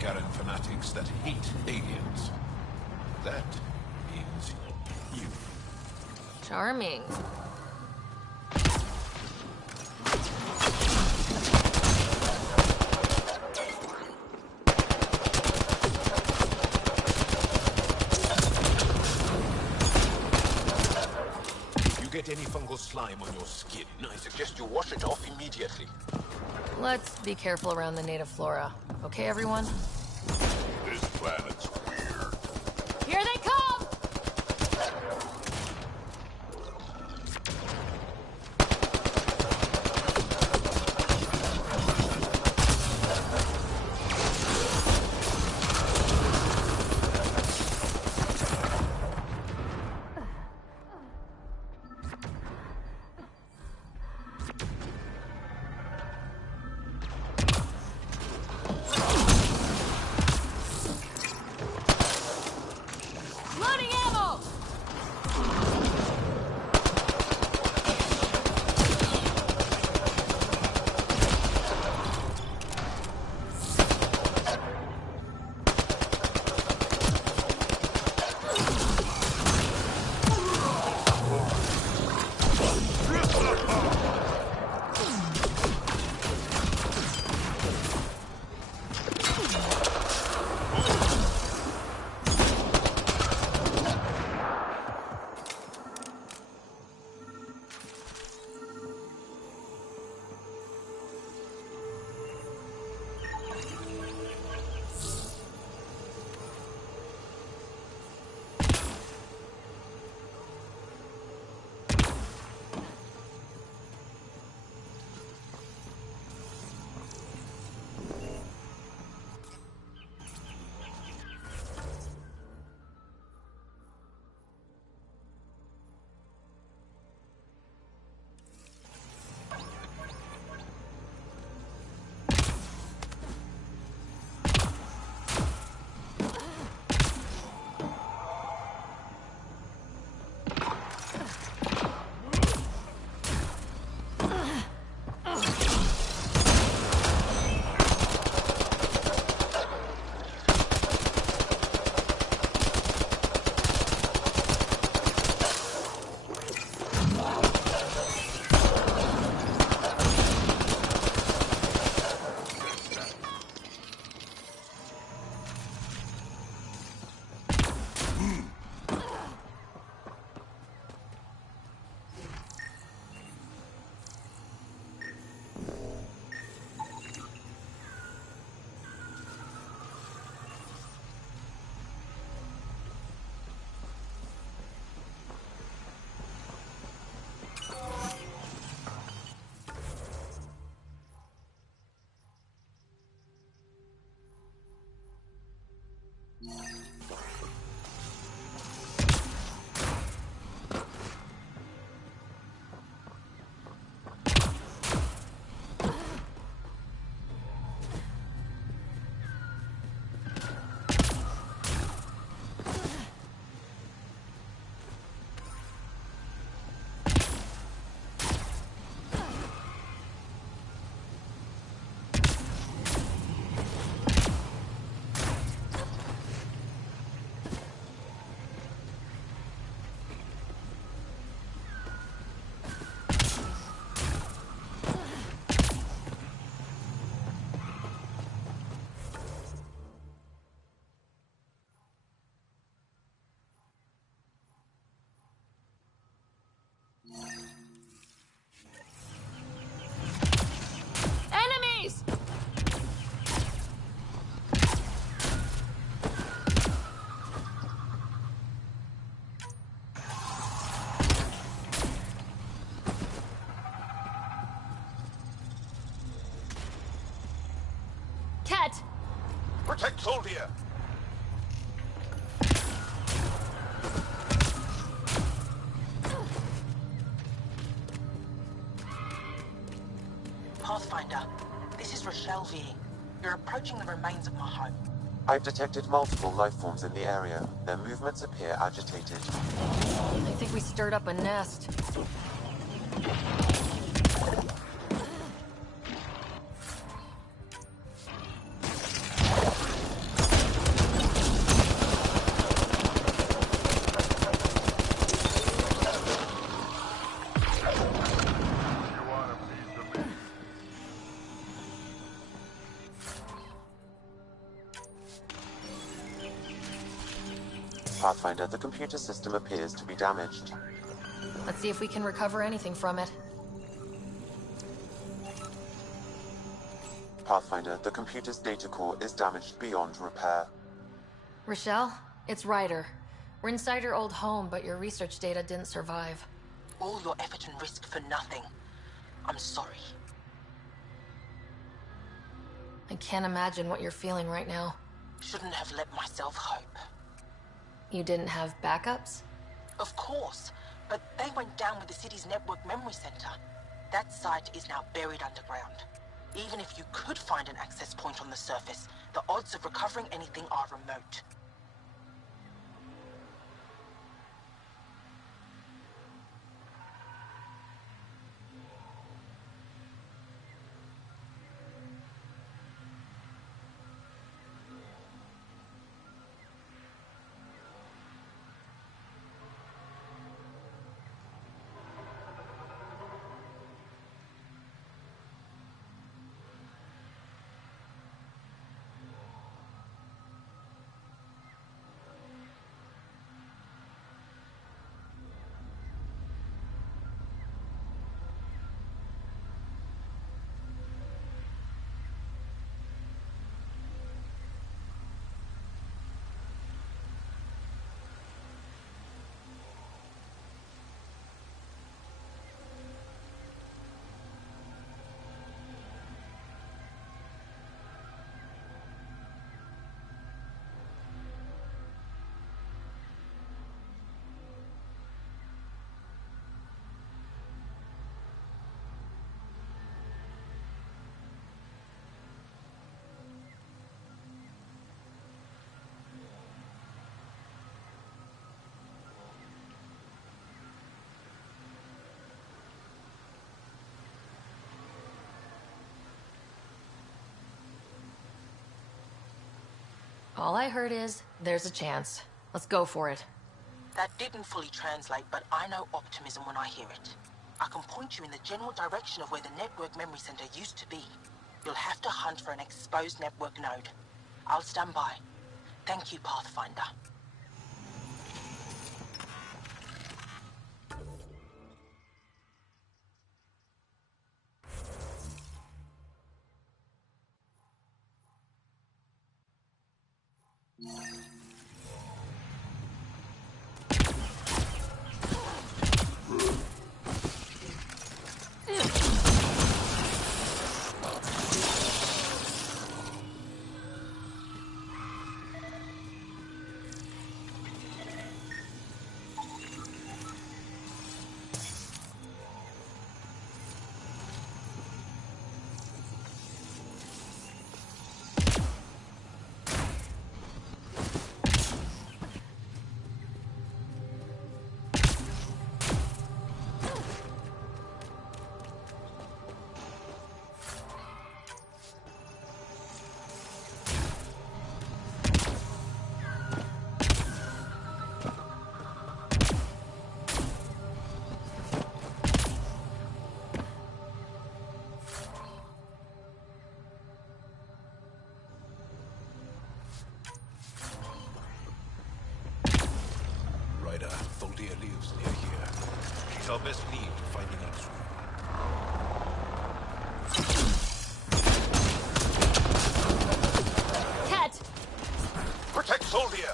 Garen fanatics that hate aliens. That means you. Charming. If you get any fungal slime on your skin, I suggest you wash it off immediately. Let's be careful around the native flora. Okay, everyone? This planet's weird. Here they come! Loading ammo! Enemies! Cat! Protect Soldier! Pathfinder, this is Rochelle V. You're approaching the remains of my home. I've detected multiple life forms in the area. Their movements appear agitated. I think we stirred up a nest. Pathfinder, the computer system appears to be damaged. Let's see if we can recover anything from it. Pathfinder, the computer's data core is damaged beyond repair. Rochelle, it's Ryder. We're inside your old home, but your research data didn't survive. All your effort and risk for nothing. I'm sorry. I can't imagine what you're feeling right now. Shouldn't have let myself hope. You didn't have backups? Of course, but they went down with the city's network memory center. That site is now buried underground. Even if you could find an access point on the surface, the odds of recovering anything are remote. All I heard is, there's a chance. Let's go for it. That didn't fully translate, but I know optimism when I hear it. I can point you in the general direction of where the network memory center used to be. You'll have to hunt for an exposed network node. I'll stand by. Thank you, Pathfinder. Tholdia lives near here. She's our best lead to finding out soon. Cat! Protect Tholdia!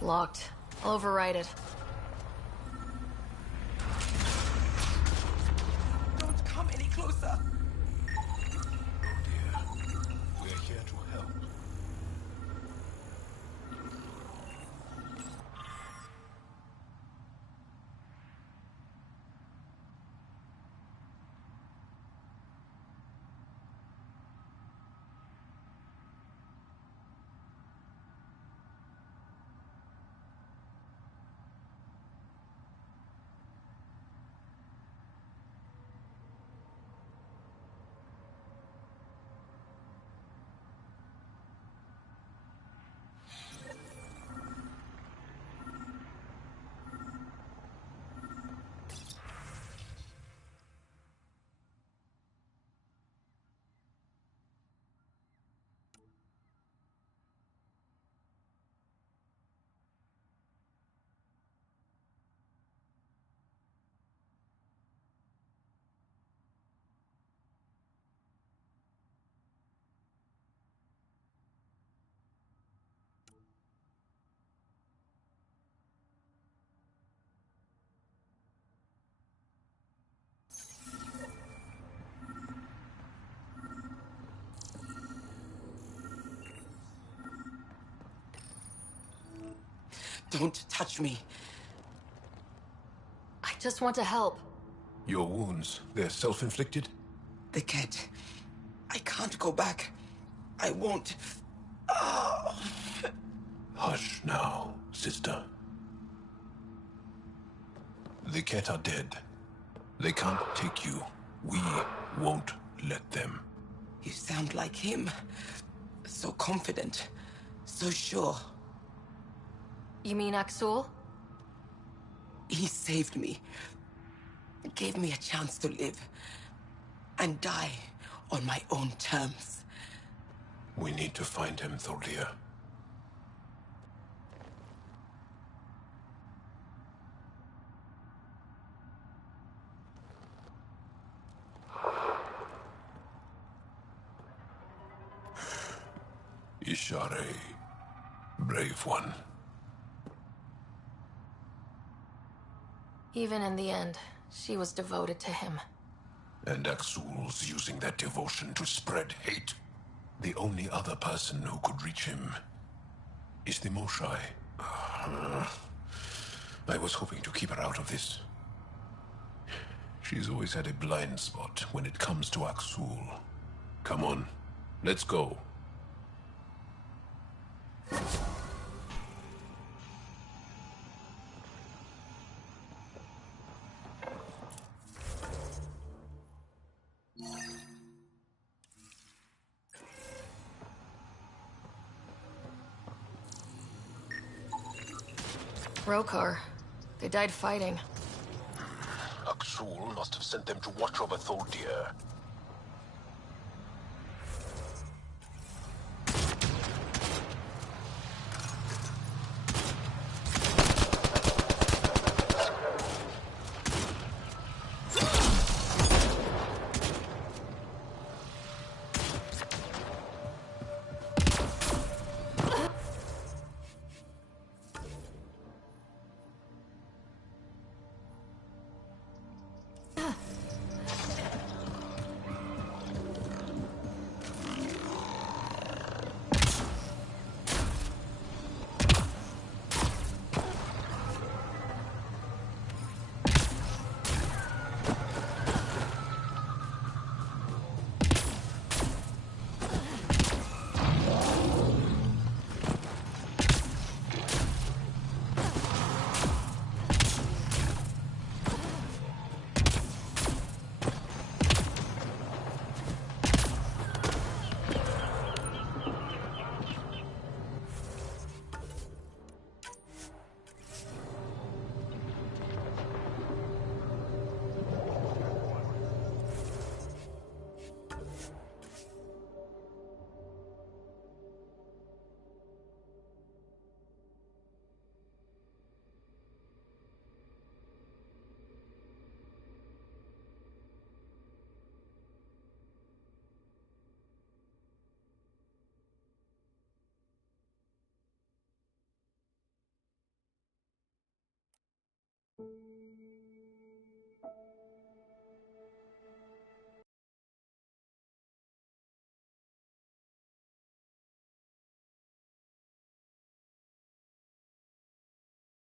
Locked. I'll override it. Don't come any closer! Oh dear. We're here to help. Don't touch me. I just want to help. Your wounds, they're self-inflicted? The cat. I can't go back. I won't. Oh. Hush now, sister. The cat are dead. They can't take you. We won't let them. You sound like him. So confident. So sure. You mean Axul? He saved me. Gave me a chance to live. And die on my own terms. We need to find him, Thordia. Ishare, brave one. Even in the end, she was devoted to him. And Axul's using that devotion to spread hate. The only other person who could reach him is the Moshai. I was hoping to keep her out of this. She's always had a blind spot when it comes to Axul. Come on, let's go. Rokar. They died fighting. Axul must have sent them to watch over Thordir.